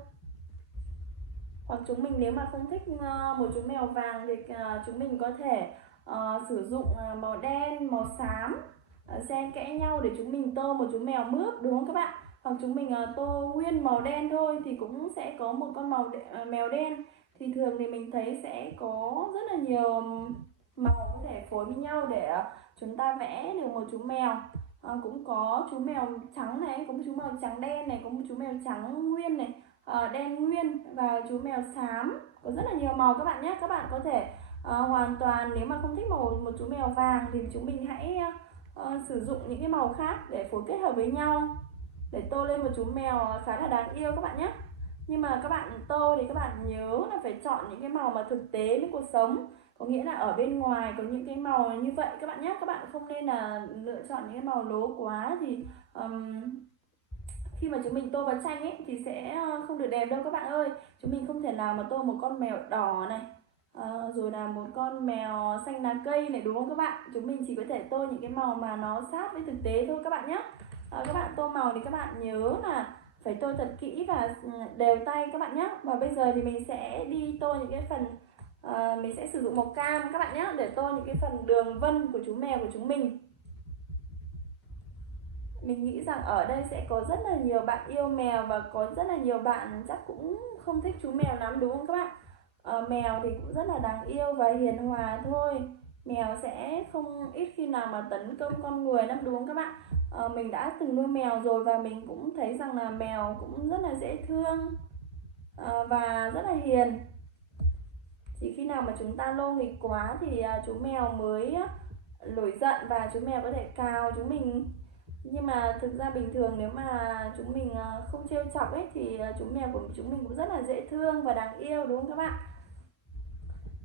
Hoặc chúng mình nếu mà không thích một chú mèo vàng thì chúng mình có thể sử dụng màu đen, màu xám xen kẽ nhau để chúng mình tô một chú mèo mướp, đúng không các bạn? Hoặc chúng mình tô nguyên màu đen thôi thì cũng sẽ có một con mèo đen. Thì thường thì mình thấy sẽ có rất là nhiều màu có thể phối với nhau để chúng ta vẽ được một chú mèo. Cũng có chú mèo trắng này, có một chú mèo trắng đen này, có một chú mèo trắng nguyên này, đen nguyên và chú mèo xám, có rất là nhiều màu các bạn nhé. Các bạn có thể hoàn toàn nếu mà không thích một chú mèo vàng thì chúng mình hãy sử dụng những cái màu khác để phối kết hợp với nhau để tô lên một chú mèo khá là đáng yêu các bạn nhé. Nhưng mà các bạn tô thì các bạn nhớ là phải chọn những cái màu mà thực tế với cuộc sống, có nghĩa là ở bên ngoài có những cái màu như vậy các bạn nhé. Các bạn không nên là lựa chọn những cái màu lố quá thì khi mà chúng mình tô vào tranh ấy thì sẽ không được đẹp đâu các bạn ơi. Chúng mình không thể nào mà tô một con mèo đỏ này rồi là một con mèo xanh lá cây này, đúng không các bạn? Chúng mình chỉ có thể tô những cái màu mà nó sát với thực tế thôi các bạn nhé. Các bạn tô màu thì các bạn nhớ là phải tô thật kỹ và đều tay các bạn nhé. Và bây giờ thì mình sẽ đi tô những cái phần mình sẽ sử dụng màu cam các bạn nhé, để tô những cái phần đường vân của chú mèo của chúng mình. Mình nghĩ rằng ở đây sẽ có rất là nhiều bạn yêu mèo và có rất là nhiều bạn chắc cũng không thích chú mèo lắm, đúng không các bạn? Mèo thì cũng rất là đáng yêu và hiền hòa thôi. Mèo sẽ không ít khi nào mà tấn công con người lắm, đúng không các bạn? Mình đã từng nuôi mèo rồi và mình cũng thấy rằng là mèo cũng rất là dễ thương và rất là hiền. Chỉ khi nào mà chúng ta lô nghịch quá thì chú mèo mới nổi giận và chú mèo có thể cào chúng mình. Nhưng mà thực ra bình thường nếu mà chúng mình không trêu chọc ấy thì chú mèo của chúng mình cũng rất là dễ thương và đáng yêu, đúng không các bạn?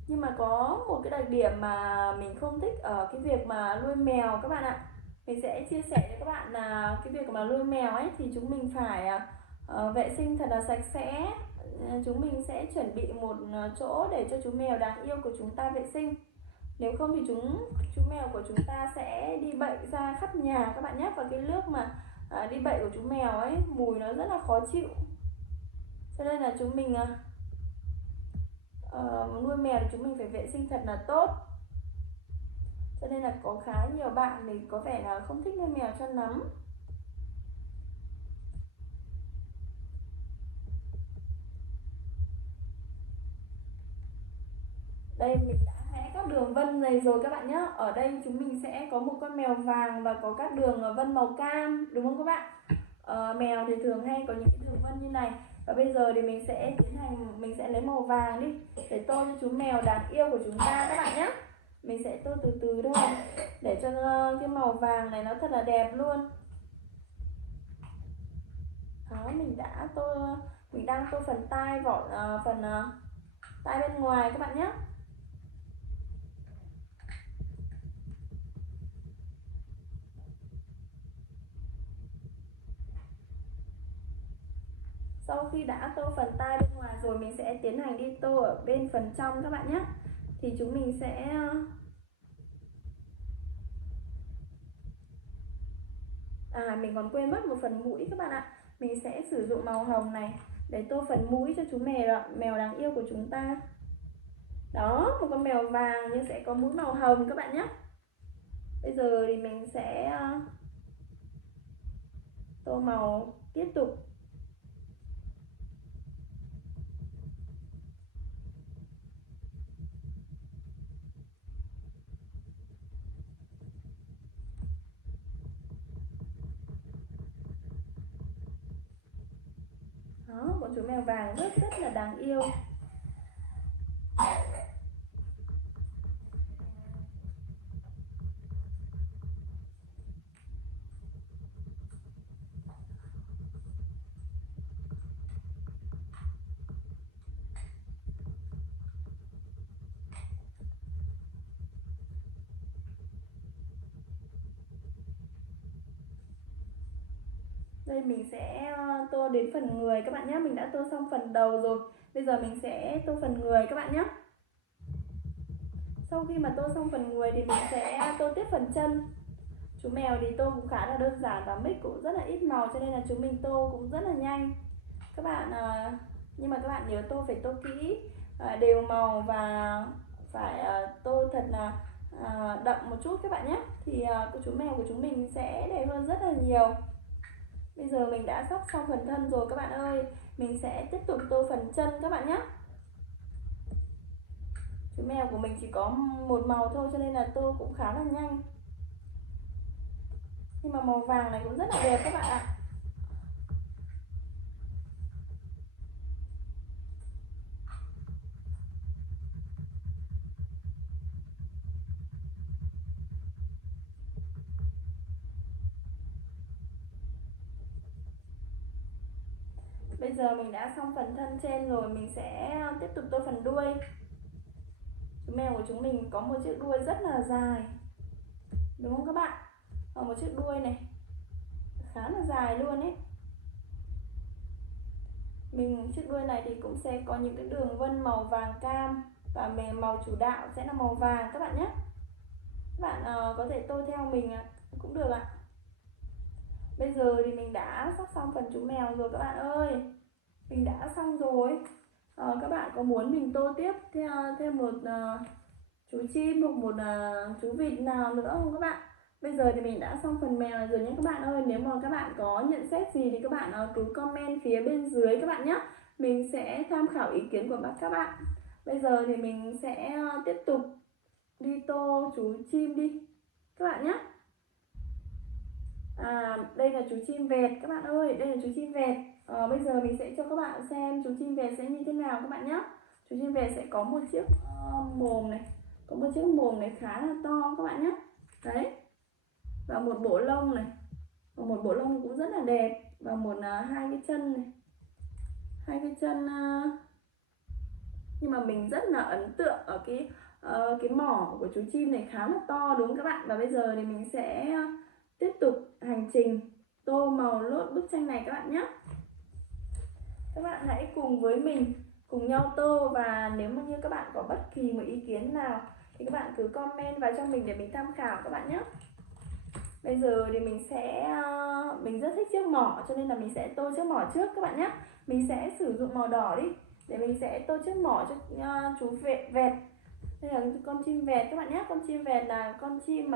Nhưng mà có một cái đặc điểm mà mình không thích ở cái việc mà nuôi mèo các bạn ạ. Mình sẽ chia sẻ với các bạn là cái việc mà nuôi mèo ấy thì chúng mình phải vệ sinh thật là sạch sẽ. Chúng mình sẽ chuẩn bị một chỗ để cho chú mèo đáng yêu của chúng ta vệ sinh. Nếu không thì chú mèo của chúng ta sẽ đi bệnh ra khắp nhà các bạn nhé. Và cái nước mà đi bệnh của chú mèo ấy mùi nó rất là khó chịu. Cho nên là chúng mình nuôi mèo thì chúng mình phải vệ sinh thật là tốt. Cho nên là có khá nhiều bạn thì có vẻ là không thích nuôi mèo cho lắm. Đây mình đã vẽ các đường vân này rồi các bạn nhé. Ở đây chúng mình sẽ có một con mèo vàng và có các đường vân màu cam, đúng không các bạn? Mèo thì thường hay có những cái đường vân như này. Và bây giờ thì mình sẽ tiến hành, mình sẽ lấy màu vàng đi để tô cho chú mèo đáng yêu của chúng ta các bạn nhé. Mình sẽ tô từ từ thôi để cho cái màu vàng này nó thật là đẹp luôn. Đó, mình đang tô phần tai phần tai bên ngoài các bạn nhé. Sau khi đã tô phần tai bên ngoài rồi mình sẽ tiến hành đi tô ở bên phần trong các bạn nhé. Thì chúng mình sẽ mình còn quên mất một phần mũi các bạn ạ. Mình sẽ sử dụng màu hồng này để tô phần mũi cho chú mèo đáng yêu của chúng ta. Đó, một con mèo vàng nhưng sẽ có mũi màu hồng các bạn nhé. Bây giờ thì mình sẽ tô màu tiếp tục. Đó, một chú mèo vàng rất là đáng yêu. Đây mình sẽ tô đến phần người các bạn nhé. Mình đã tô xong phần đầu rồi. Bây giờ mình sẽ tô phần người các bạn nhé. Sau khi mà tô xong phần người thì mình sẽ tô tiếp phần chân. Chú mèo thì tô cũng khá là đơn giản và mix cũng rất là ít màu, cho nên là chúng mình tô cũng rất là nhanh các bạn. Nhưng mà các bạn nhớ tô phải tô kỹ, đều màu và phải tô thật là đậm một chút các bạn nhé, thì chú mèo của chúng mình sẽ đẹp hơn rất là nhiều. Bây giờ mình đã sắp xong phần thân rồi các bạn ơi, mình sẽ tiếp tục tô phần chân các bạn nhé. Chú mèo của mình chỉ có một màu thôi cho nên là tô cũng khá là nhanh, nhưng mà màu vàng này cũng rất là đẹp các bạn ạ. Bây giờ mình đã xong phần thân trên rồi, mình sẽ tiếp tục tô phần đuôi. Chú mèo của chúng mình có một chiếc đuôi rất là dài, đúng không các bạn? Và một chiếc đuôi này khá là dài luôn ấy. Chiếc đuôi này thì cũng sẽ có những cái đường vân màu vàng cam, và màu chủ đạo sẽ là màu vàng các bạn nhé. Các bạn có thể tô theo mình cũng được ạ. Bây giờ thì mình đã sắp xong phần chú mèo rồi các bạn ơi, mình đã xong rồi. Các bạn có muốn mình tô tiếp thêm một chú chim hoặc một chú vịt nào nữa không các bạn? Bây giờ thì mình đã xong phần mèo rồi nhé các bạn ơi. Nếu mà các bạn có nhận xét gì thì các bạn cứ comment phía bên dưới các bạn nhé. Mình sẽ tham khảo ý kiến của các bạn. Bây giờ thì mình sẽ tiếp tục đi tô chú chim đi các bạn nhé. Đây là chú chim vẹt các bạn ơi, đây là chú chim vẹt. Bây giờ mình sẽ cho các bạn xem chú chim vẹt sẽ như thế nào các bạn nhé. Chú chim vẹt sẽ có một chiếc mồm này, có một chiếc mồm này khá là to các bạn nhé. Đấy, và một bộ lông này, và một bộ lông cũng rất là đẹp, và hai cái chân này, hai cái chân nhưng mà mình rất là ấn tượng ở cái mỏ của chú chim này khá là to đúng không các bạn. Và bây giờ thì mình sẽ tiếp tục hành trình tô màu lốt bức tranh này các bạn nhé. Các bạn hãy cùng với mình cùng nhau tô, và nếu mà như các bạn có bất kỳ một ý kiến nào thì các bạn cứ comment vào cho mình để mình tham khảo các bạn nhé. Bây giờ thì mình rất thích chiếc mỏ cho nên là mình sẽ tô chiếc mỏ trước các bạn nhé. Mình sẽ sử dụng màu đỏ đi để mình sẽ tô chiếc mỏ cho chú vẹt. Đây là con chim vẹt các bạn nhé. Con chim vẹt là con chim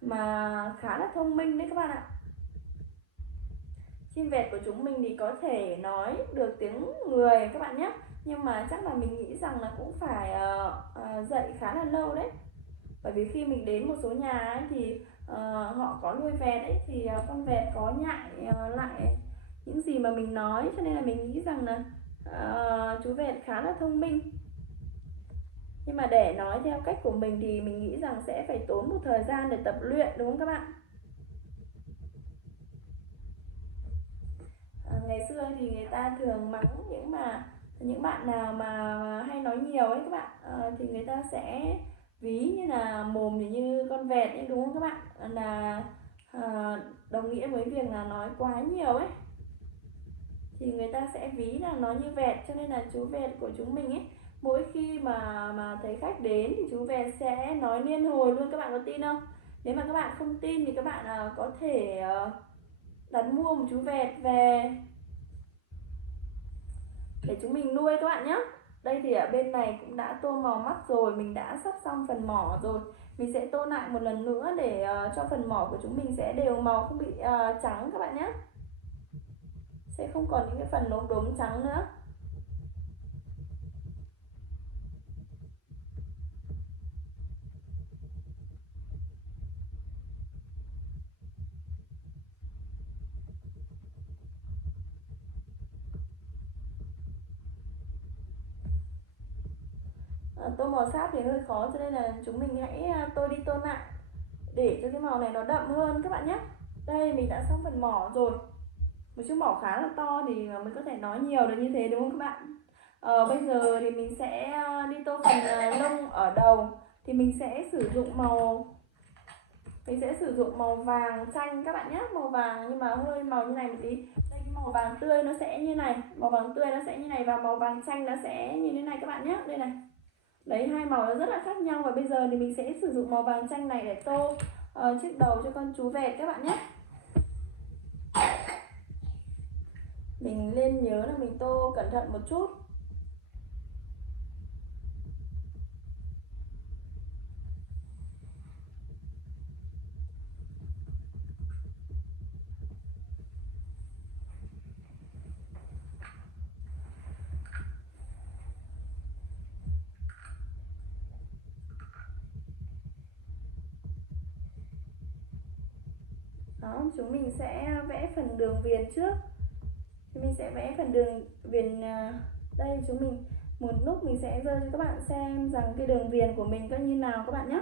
mà khá là thông minh đấy các bạn ạ. Chim vẹt của chúng mình thì có thể nói được tiếng người các bạn nhé, nhưng mà chắc là mình nghĩ rằng là cũng phải dạy khá là lâu đấy. Bởi vì khi mình đến một số nhà ấy, thì họ có nuôi vẹt ấy, thì con vẹt có nhại lại những gì mà mình nói, cho nên là mình nghĩ rằng là chú vẹt khá là thông minh. Nhưng mà để nói theo cách của mình thì mình nghĩ rằng sẽ phải tốn một thời gian để tập luyện, đúng không các bạn? Ngày xưa thì người ta thường mắng những bạn nào mà hay nói nhiều ấy các bạn, thì người ta sẽ ví như là mồm thì như con vẹt ấy, đúng không các bạn? Là đồng nghĩa với việc là nói quá nhiều ấy, thì người ta sẽ ví là nó như vẹt. Cho nên là chú vẹt của chúng mình ấy, mỗi khi mà thấy khách đến thì chú vẹt sẽ nói liên hồi luôn, các bạn có tin không? Nếu mà các bạn không tin thì các bạn có thể đặt mua một chú vẹt về để chúng mình nuôi các bạn nhé. Đây thì ở bên này cũng đã tô màu mắt rồi, mình đã sắp xong phần mỏ rồi. Mình sẽ tô lại một lần nữa để cho phần mỏ của chúng mình sẽ đều màu, không bị trắng các bạn nhé. Sẽ không còn những cái phần lốm đốm trắng nữa. Tô màu sáp thì hơi khó, cho nên là chúng mình hãy tô đi tô lại để cho cái màu này nó đậm hơn các bạn nhé. Đây mình đã xong phần mỏ rồi. Một chiếc mỏ khá là to thì mình có thể nói nhiều được như thế, đúng không các bạn? Bây giờ thì mình sẽ đi tô phần lông ở đầu. Thì mình sẽ sử dụng màu vàng chanh các bạn nhé. Màu vàng nhưng mà hơi màu như này một tí. Đây, cái màu vàng tươi nó sẽ như này, màu vàng tươi nó sẽ như này, và màu vàng chanh nó sẽ như thế này các bạn nhé. Đây này. Đấy, hai màu nó rất là khác nhau. Và bây giờ thì mình sẽ sử dụng màu vàng chanh này để tô chiếc đầu cho con chú vẹt các bạn nhé. Mình nên nhớ là mình tô cẩn thận một chút. Đó, chúng mình sẽ vẽ phần đường viền trước. Mình sẽ vẽ phần đường viền đây, chúng mình một lúc mình sẽ rơi cho các bạn xem rằng cái đường viền của mình có như nào các bạn nhé.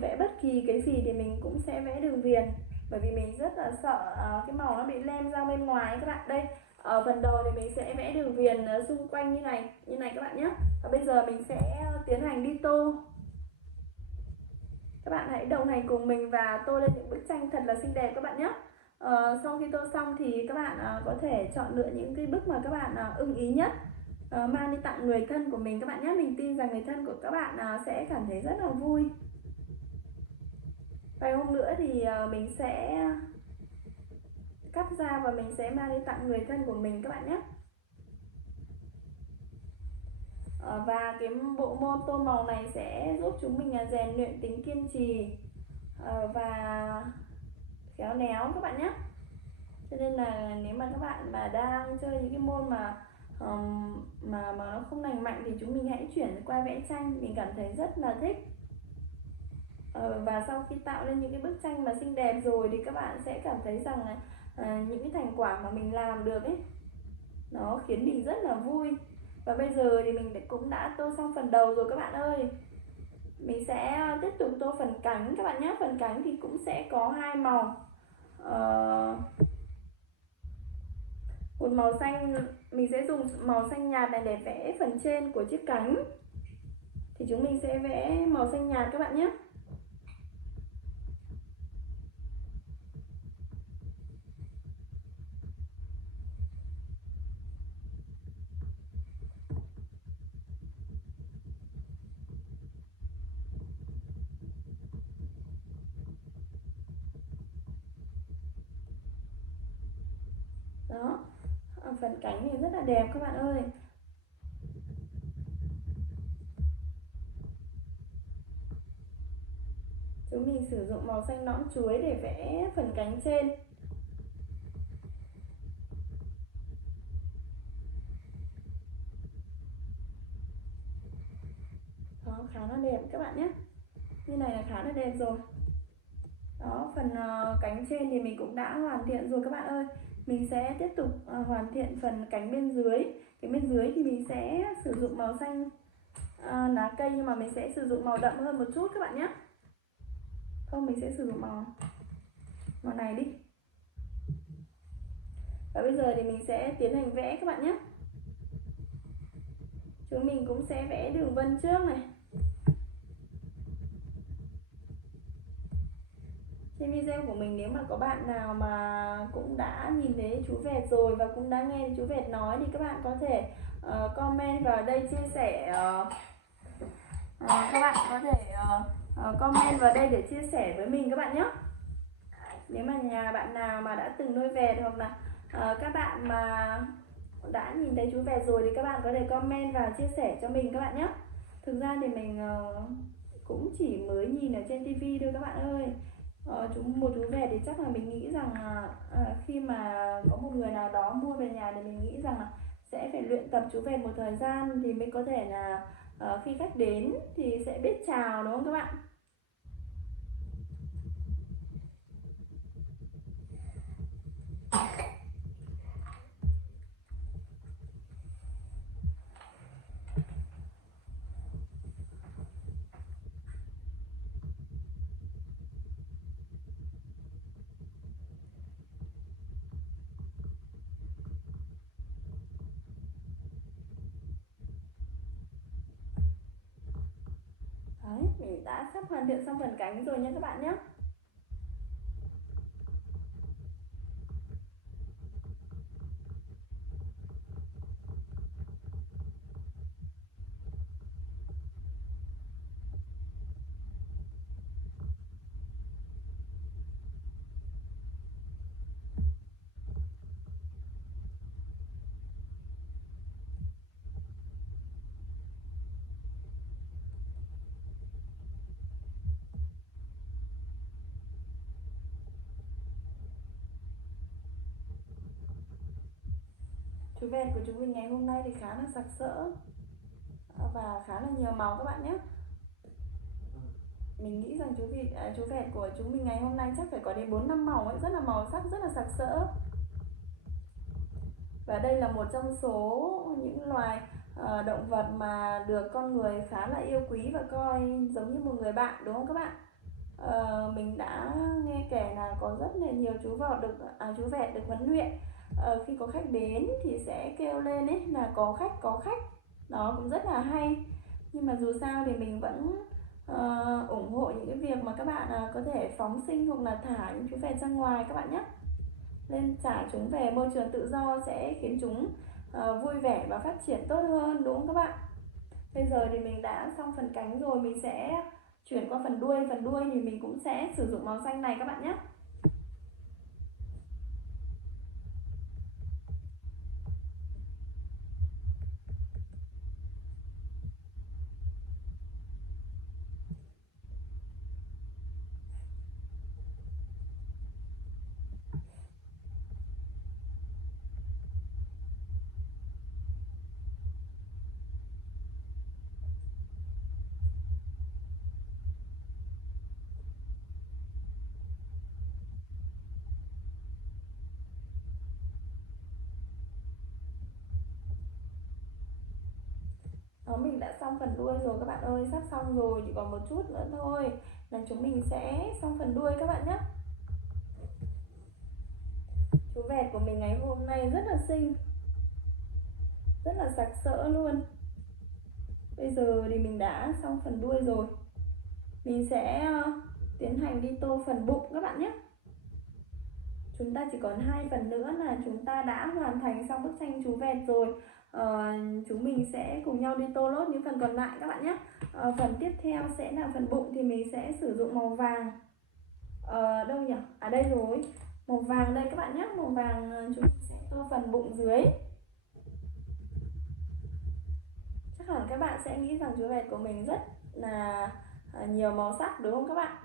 Vẽ bất kỳ cái gì thì mình cũng sẽ vẽ đường viền, bởi vì mình rất là sợ cái màu nó bị lem ra bên ngoài các bạn. Đây, ở phần đầu thì mình sẽ vẽ đường viền xung quanh như này các bạn nhé. Và bây giờ mình sẽ tiến hành đi tô. Các bạn hãy đồng hành cùng mình và tô lên những bức tranh thật là xinh đẹp các bạn nhé. Sau khi tô xong thì các bạn có thể chọn lựa những cái bức mà các bạn ưng ý nhất, mang đi tặng người thân của mình các bạn nhé. Mình tin rằng người thân của các bạn sẽ cảm thấy rất là vui. Vài hôm nữa thì mình sẽ cắt ra và mình sẽ mang đi tặng người thân của mình các bạn nhé. Và cái bộ môn tô màu này sẽ giúp chúng mình rèn luyện tính kiên trì và khéo léo các bạn nhé. Cho nên là nếu mà các bạn mà đang chơi những cái môn mà nó không lành mạnh thì chúng mình hãy chuyển qua vẽ tranh, mình cảm thấy rất là thích. Và sau khi tạo lên những cái bức tranh mà xinh đẹp rồi thì các bạn sẽ cảm thấy rằng là những cái thành quả mà mình làm được ấy, nó khiến mình rất là vui. Và bây giờ thì mình cũng đã tô xong phần đầu rồi các bạn ơi. Mình sẽ tiếp tục tô phần cánh các bạn nhé. Phần cánh thì cũng sẽ có hai màu. Một màu xanh, mình sẽ dùng màu xanh nhạt này để vẽ phần trên của chiếc cánh. Thì chúng mình sẽ vẽ màu xanh nhạt các bạn nhé. Đó, phần cánh thì rất là đẹp các bạn ơi. Chúng mình sử dụng màu xanh nõn chuối để vẽ phần cánh trên. Đó, khá là đẹp các bạn nhé. Như này là khá là đẹp rồi. Đó, phần cánh trên thì mình cũng đã hoàn thiện rồi các bạn ơi. Mình sẽ tiếp tục hoàn thiện phần cánh bên dưới. Cái bên dưới thì mình sẽ sử dụng màu xanh lá cây, nhưng mà mình sẽ sử dụng màu đậm hơn một chút các bạn nhé. Không, mình sẽ sử dụng màu này đi. Và bây giờ thì mình sẽ tiến hành vẽ các bạn nhé. Chúng mình cũng sẽ vẽ đường vân trước này. Trên video của mình, nếu mà có bạn nào mà cũng đã nhìn thấy chú vẹt rồi và cũng đã nghe chú vẹt nói thì các bạn có thể comment vào đây chia sẻ. Các bạn có thể comment vào đây để chia sẻ với mình các bạn nhé. Nếu mà nhà bạn nào mà đã từng nuôi vẹt, hoặc là các bạn mà đã nhìn thấy chú vẹt rồi thì các bạn có thể comment và chia sẻ cho mình các bạn nhé. Thực ra thì mình cũng chỉ mới nhìn ở trên tivi thôi các bạn ơi. Một chú vẹt thì chắc là mình nghĩ rằng khi mà có một người nào đó mua về nhà thì mình nghĩ rằng là sẽ phải luyện tập chú vẹt một thời gian thì mới có thể là khi khách đến thì sẽ biết chào, đúng không các bạn? Đấy, mình đã sắp hoàn thiện xong phần cánh rồi nha các bạn nhé. Chú vẹt của chúng mình ngày hôm nay thì khá là sặc sỡ và khá là nhiều màu các bạn nhé. Mình nghĩ rằng chú vẹt của chúng mình ngày hôm nay chắc phải có đến 4-5 màu ấy, rất là màu sắc, rất là sặc sỡ. Và đây là một trong số những loài động vật mà được con người khá là yêu quý và coi giống như một người bạn, đúng không các bạn? Mình đã nghe kể là có rất là nhiều chú vẹt được huấn luyện. Khi có khách đến thì sẽ kêu lên ấy là có khách. Đó cũng rất là hay. Nhưng mà dù sao thì mình vẫn ủng hộ những cái việc mà các bạn có thể phóng sinh hoặc là thả những chú vẹt ra ngoài các bạn nhé. Nên thả chúng về môi trường tự do sẽ khiến chúng vui vẻ và phát triển tốt hơn, đúng không các bạn? Bây giờ thì mình đã xong phần cánh rồi, mình sẽ chuyển qua phần đuôi. Phần đuôi thì mình cũng sẽ sử dụng màu xanh này các bạn nhé. Đó, mình đã xong phần đuôi rồi các bạn ơi, sắp xong rồi, chỉ còn một chút nữa thôi là chúng mình sẽ xong phần đuôi các bạn nhé. Chú vẹt của mình ngày hôm nay rất là xinh, rất là sặc sỡ luôn. Bây giờ thì mình đã xong phần đuôi rồi, mình sẽ tiến hành đi tô phần bụng các bạn nhé. Chúng ta chỉ còn 2 phần nữa là chúng ta đã hoàn thành xong bức tranh chú vẹt rồi. Chúng mình sẽ cùng nhau đi tô lốt những phần còn lại các bạn nhé. Phần tiếp theo sẽ là phần bụng, thì mình sẽ sử dụng màu vàng. Đâu nhỉ? À đây rồi, màu vàng đây các bạn nhé. Màu vàng chúng mình sẽ tô phần bụng dưới. Chắc hẳn các bạn sẽ nghĩ rằng chú vẹt của mình rất là nhiều màu sắc, đúng không các bạn?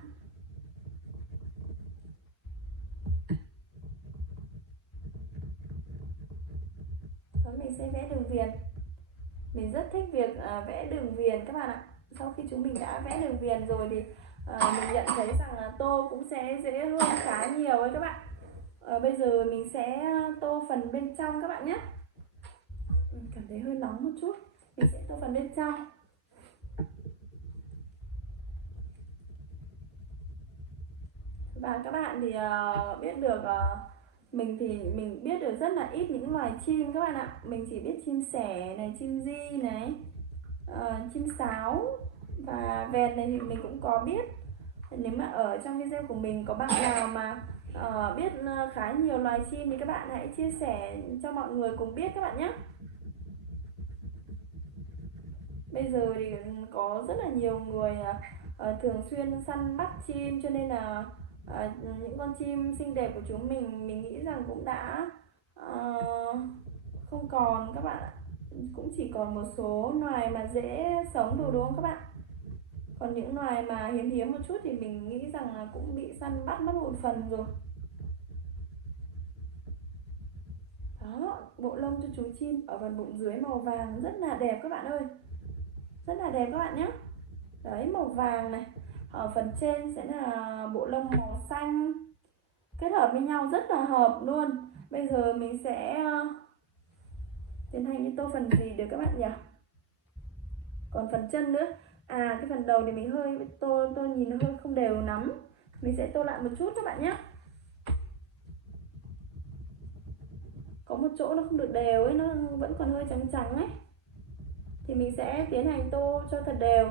Rồi mình sẽ vẽ đường viền. Mình rất thích việc vẽ đường viền các bạn ạ. Sau khi chúng mình đã vẽ đường viền rồi thì mình nhận thấy rằng là tô cũng sẽ dễ hơn khá nhiều ấy các bạn. Bây giờ mình sẽ tô phần bên trong các bạn nhé. Cảm thấy hơi nóng một chút, mình sẽ tô phần bên trong. Và các bạn thì biết được mình biết được rất là ít những loài chim các bạn ạ. Mình chỉ biết chim sẻ này, chim di này, chim sáo và vẹt này thì mình cũng có biết. Nếu mà ở trong video của mình có bạn nào mà biết khá nhiều loài chim thì các bạn hãy chia sẻ cho mọi người cùng biết các bạn nhé. Bây giờ thì có rất là nhiều người thường xuyên săn bắt chim, cho nên là những con chim xinh đẹp của chúng mình nghĩ rằng cũng đã không còn các bạn ạ. Cũng chỉ còn một số loài mà dễ sống được, đúng không các bạn? Còn những loài mà hiếm hiếm một chút thì mình nghĩ rằng là cũng bị săn bắt mất một phần rồi. Đó, bộ lông cho chú chim ở phần bụng dưới màu vàng rất là đẹp các bạn ơi, rất là đẹp các bạn nhé. Đấy, màu vàng này, ở phần trên sẽ là bộ lông màu xanh, kết hợp với nhau rất là hợp luôn. Bây giờ mình sẽ tiến hành đi tô phần gì được các bạn nhỉ? Còn phần chân nữa, cái phần đầu thì mình hơi tô nhìn nó hơi không đều lắm, mình sẽ tô lại một chút các bạn nhé. Có một chỗ nó không được đều ấy, nó vẫn còn hơi trắng trắng ấy, thì mình sẽ tiến hành tô cho thật đều.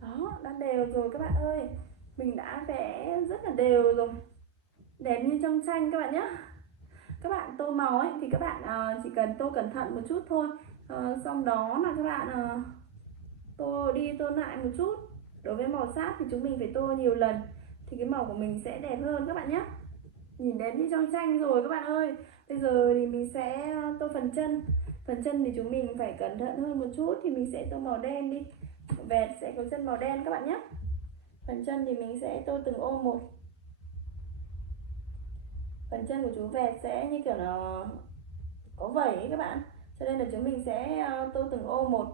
Đó, đã đều rồi các bạn ơi. Mình đã vẽ rất là đều rồi, đẹp như trong tranh các bạn nhé. Các bạn tô màu ấy thì các bạn chỉ cần tô cẩn thận một chút thôi. Xong đó là các bạn tô đi tô lại một chút. Đối với màu sáp thì chúng mình phải tô nhiều lần thì cái màu của mình sẽ đẹp hơn các bạn nhé. Nhìn đẹp như trong tranh rồi các bạn ơi. Bây giờ thì mình sẽ tô phần chân. Phần chân thì chúng mình phải cẩn thận hơn một chút, thì mình sẽ tô màu đen đi. Vẹt sẽ có chân màu đen các bạn nhé. Phần chân thì mình sẽ tô từng ô một. Phần chân của chú vẹt sẽ như kiểu là có vảy ấy các bạn, cho nên là chúng mình sẽ tô từng ô một.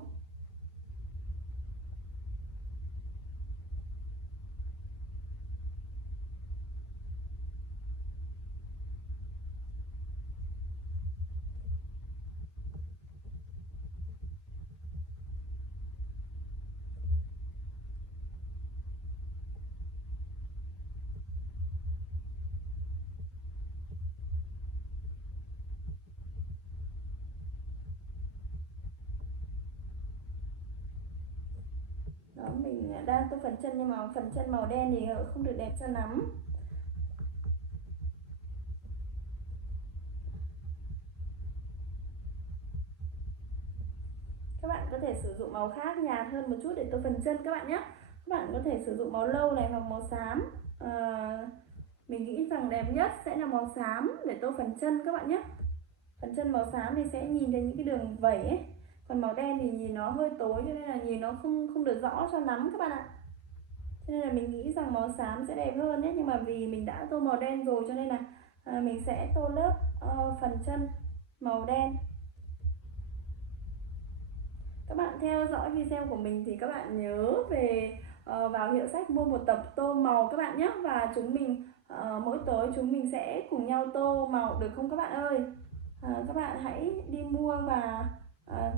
Đó, mình đang tô phần chân nhưng mà phần chân màu đen thì không được đẹp cho lắm. Các bạn có thể sử dụng màu khác nhạt hơn một chút để tô phần chân các bạn nhé. Các bạn có thể sử dụng màu nâu này hoặc màu xám. Mình nghĩ rằng đẹp nhất sẽ là màu xám để tô phần chân các bạn nhé. Phần chân màu xám thì sẽ nhìn thấy những cái đường vẩy ấy. Còn màu đen thì nhìn nó hơi tối cho nên là nhìn nó không được rõ cho lắm các bạn ạ. Cho nên là mình nghĩ rằng màu xám sẽ đẹp hơn nhé. Nhưng mà vì mình đã tô màu đen rồi cho nên là mình sẽ tô lớp phần chân màu đen. Các bạn theo dõi video của mình thì các bạn nhớ về vào hiệu sách mua một tập tô màu các bạn nhé. Và chúng mình mỗi tối chúng mình sẽ cùng nhau tô màu được không các bạn ơi. Các bạn hãy đi mua và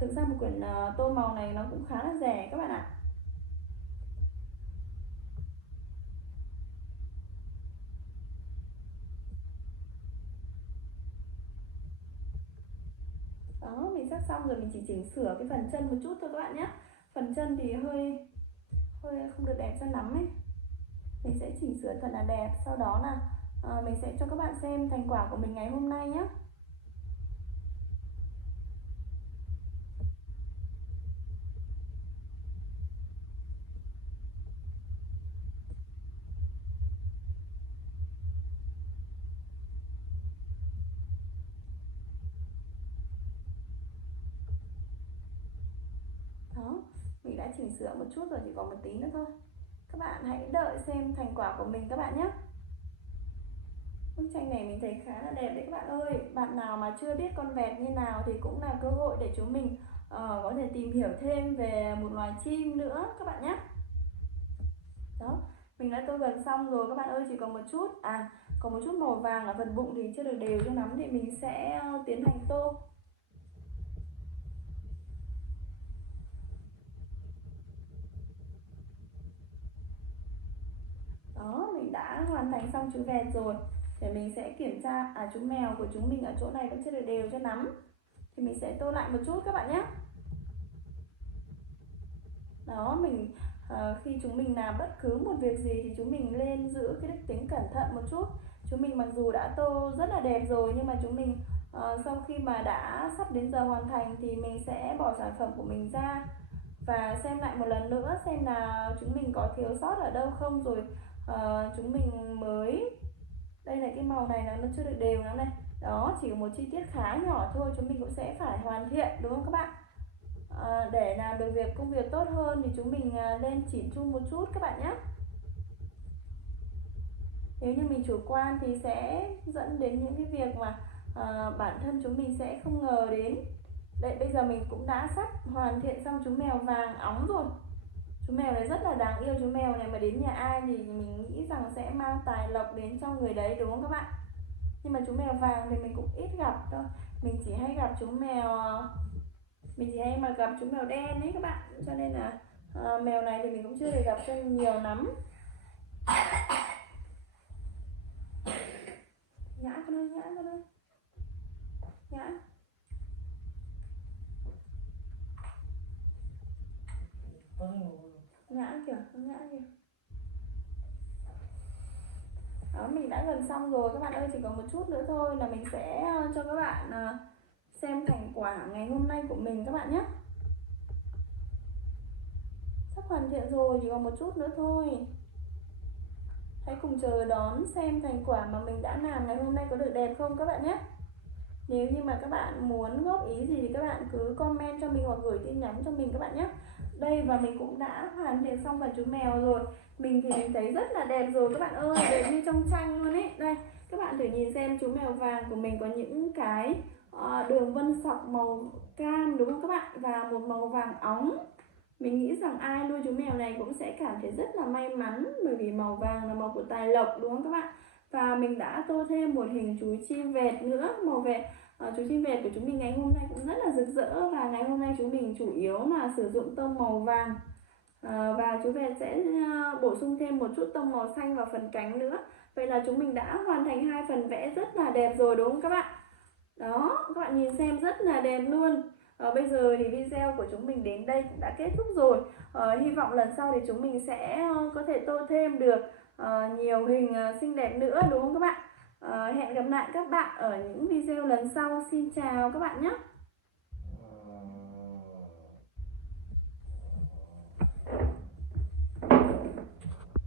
thực ra một quyển tô màu này nó cũng khá là rẻ các bạn ạ. Đó, mình sắp xong rồi, mình chỉ chỉnh sửa cái phần chân một chút thôi các bạn nhé. Phần chân thì hơi không được đẹp cho lắm ấy. Mình sẽ chỉnh sửa thật là đẹp. Sau đó là mình sẽ cho các bạn xem thành quả của mình ngày hôm nay nhé. Đó, mình đã chỉnh sửa một chút rồi, chỉ còn một tí nữa thôi. Các bạn hãy đợi xem thành quả của mình các bạn nhé. Bức tranh này mình thấy khá là đẹp đấy các bạn ơi. Bạn nào mà chưa biết con vẹt như nào thì cũng là cơ hội để chúng mình có thể tìm hiểu thêm về một loài chim nữa các bạn nhé. Đó, mình đã tô gần xong rồi các bạn ơi, chỉ còn một chút. Còn một chút màu vàng ở phần bụng thì chưa được đều cho lắm thì mình sẽ tiến hành tô. Đó, mình đã hoàn thành xong chú vẹt rồi. Để mình sẽ kiểm tra chú mèo của chúng mình ở chỗ này vẫn chưa được đều cho lắm, thì mình sẽ tô lại một chút các bạn nhé. Đó, mình khi chúng mình làm bất cứ một việc gì thì chúng mình nên giữ cái đức tính cẩn thận một chút. Chúng mình mặc dù đã tô rất là đẹp rồi nhưng mà chúng mình sau khi mà đã sắp đến giờ hoàn thành thì mình sẽ bỏ sản phẩm của mình ra và xem lại một lần nữa xem là chúng mình có thiếu sót ở đâu không, rồi chúng mình mới, đây là cái màu này là nó chưa được đều lắm này. Đó, chỉ có một chi tiết khá nhỏ thôi, chúng mình cũng sẽ phải hoàn thiện đúng không các bạn. Để làm được công việc tốt hơn thì chúng mình lên chỉnh chu một chút các bạn nhé. Nếu như mình chủ quan thì sẽ dẫn đến những cái việc mà bản thân chúng mình sẽ không ngờ đến. Đây, bây giờ mình cũng đã sắp hoàn thiện xong chú mèo vàng óng rồi. Chú mèo này rất là đáng yêu. Chú mèo này mà đến nhà ai thì mình nghĩ rằng sẽ mang tài lộc đến cho người đấy đúng không các bạn. Nhưng mà chú mèo vàng thì mình cũng ít gặp thôi. Mình chỉ hay gặp chú mèo, mình chỉ hay mà gặp chú mèo đen ấy các bạn, cho nên là mèo này thì mình cũng chưa được gặp cho nhiều lắm. Nhã con ơi, nhã con ơi, nhã, nhã kìa, nhã kìa. Đó, mình đã gần xong rồi các bạn ơi, chỉ còn một chút nữa thôi là mình sẽ cho các bạn xem thành quả ngày hôm nay của mình các bạn nhé. Sắp hoàn thiện rồi, chỉ còn một chút nữa thôi. Hãy cùng chờ đón xem thành quả mà mình đã làm ngày hôm nay có được đẹp không các bạn nhé. Nếu như mà các bạn muốn góp ý gì thì các bạn cứ comment cho mình hoặc gửi tin nhắn cho mình các bạn nhé. Đây, và mình cũng đã hoàn thiện xong phần chú mèo rồi. Mình thì mình thấy rất là đẹp rồi các bạn ơi, đẹp như trong tranh luôn ấy. Đây, các bạn thử nhìn xem chú mèo vàng của mình có những cái đường vân sọc màu cam đúng không các bạn? Và một màu vàng óng. Mình nghĩ rằng ai nuôi chú mèo này cũng sẽ cảm thấy rất là may mắn, bởi vì màu vàng là màu của tài lộc đúng không các bạn? Và mình đã tô thêm một hình chú chim vẹt nữa, màu vẹt. Chú chim vẹt của chúng mình ngày hôm nay cũng rất là rực rỡ, và ngày hôm nay chúng mình chủ yếu là sử dụng tông màu vàng. Và chú vẹt sẽ bổ sung thêm một chút tông màu xanh vào phần cánh nữa. Vậy là chúng mình đã hoàn thành hai phần vẽ rất là đẹp rồi đúng không các bạn? Đó, các bạn nhìn xem rất là đẹp luôn. Bây giờ thì video của chúng mình đến đây cũng đã kết thúc rồi. Hy vọng lần sau thì chúng mình sẽ có thể tô thêm được nhiều hình xinh đẹp nữa đúng không các bạn? Hẹn gặp lại các bạn ở những video lần sau. Xin chào các bạn nhé.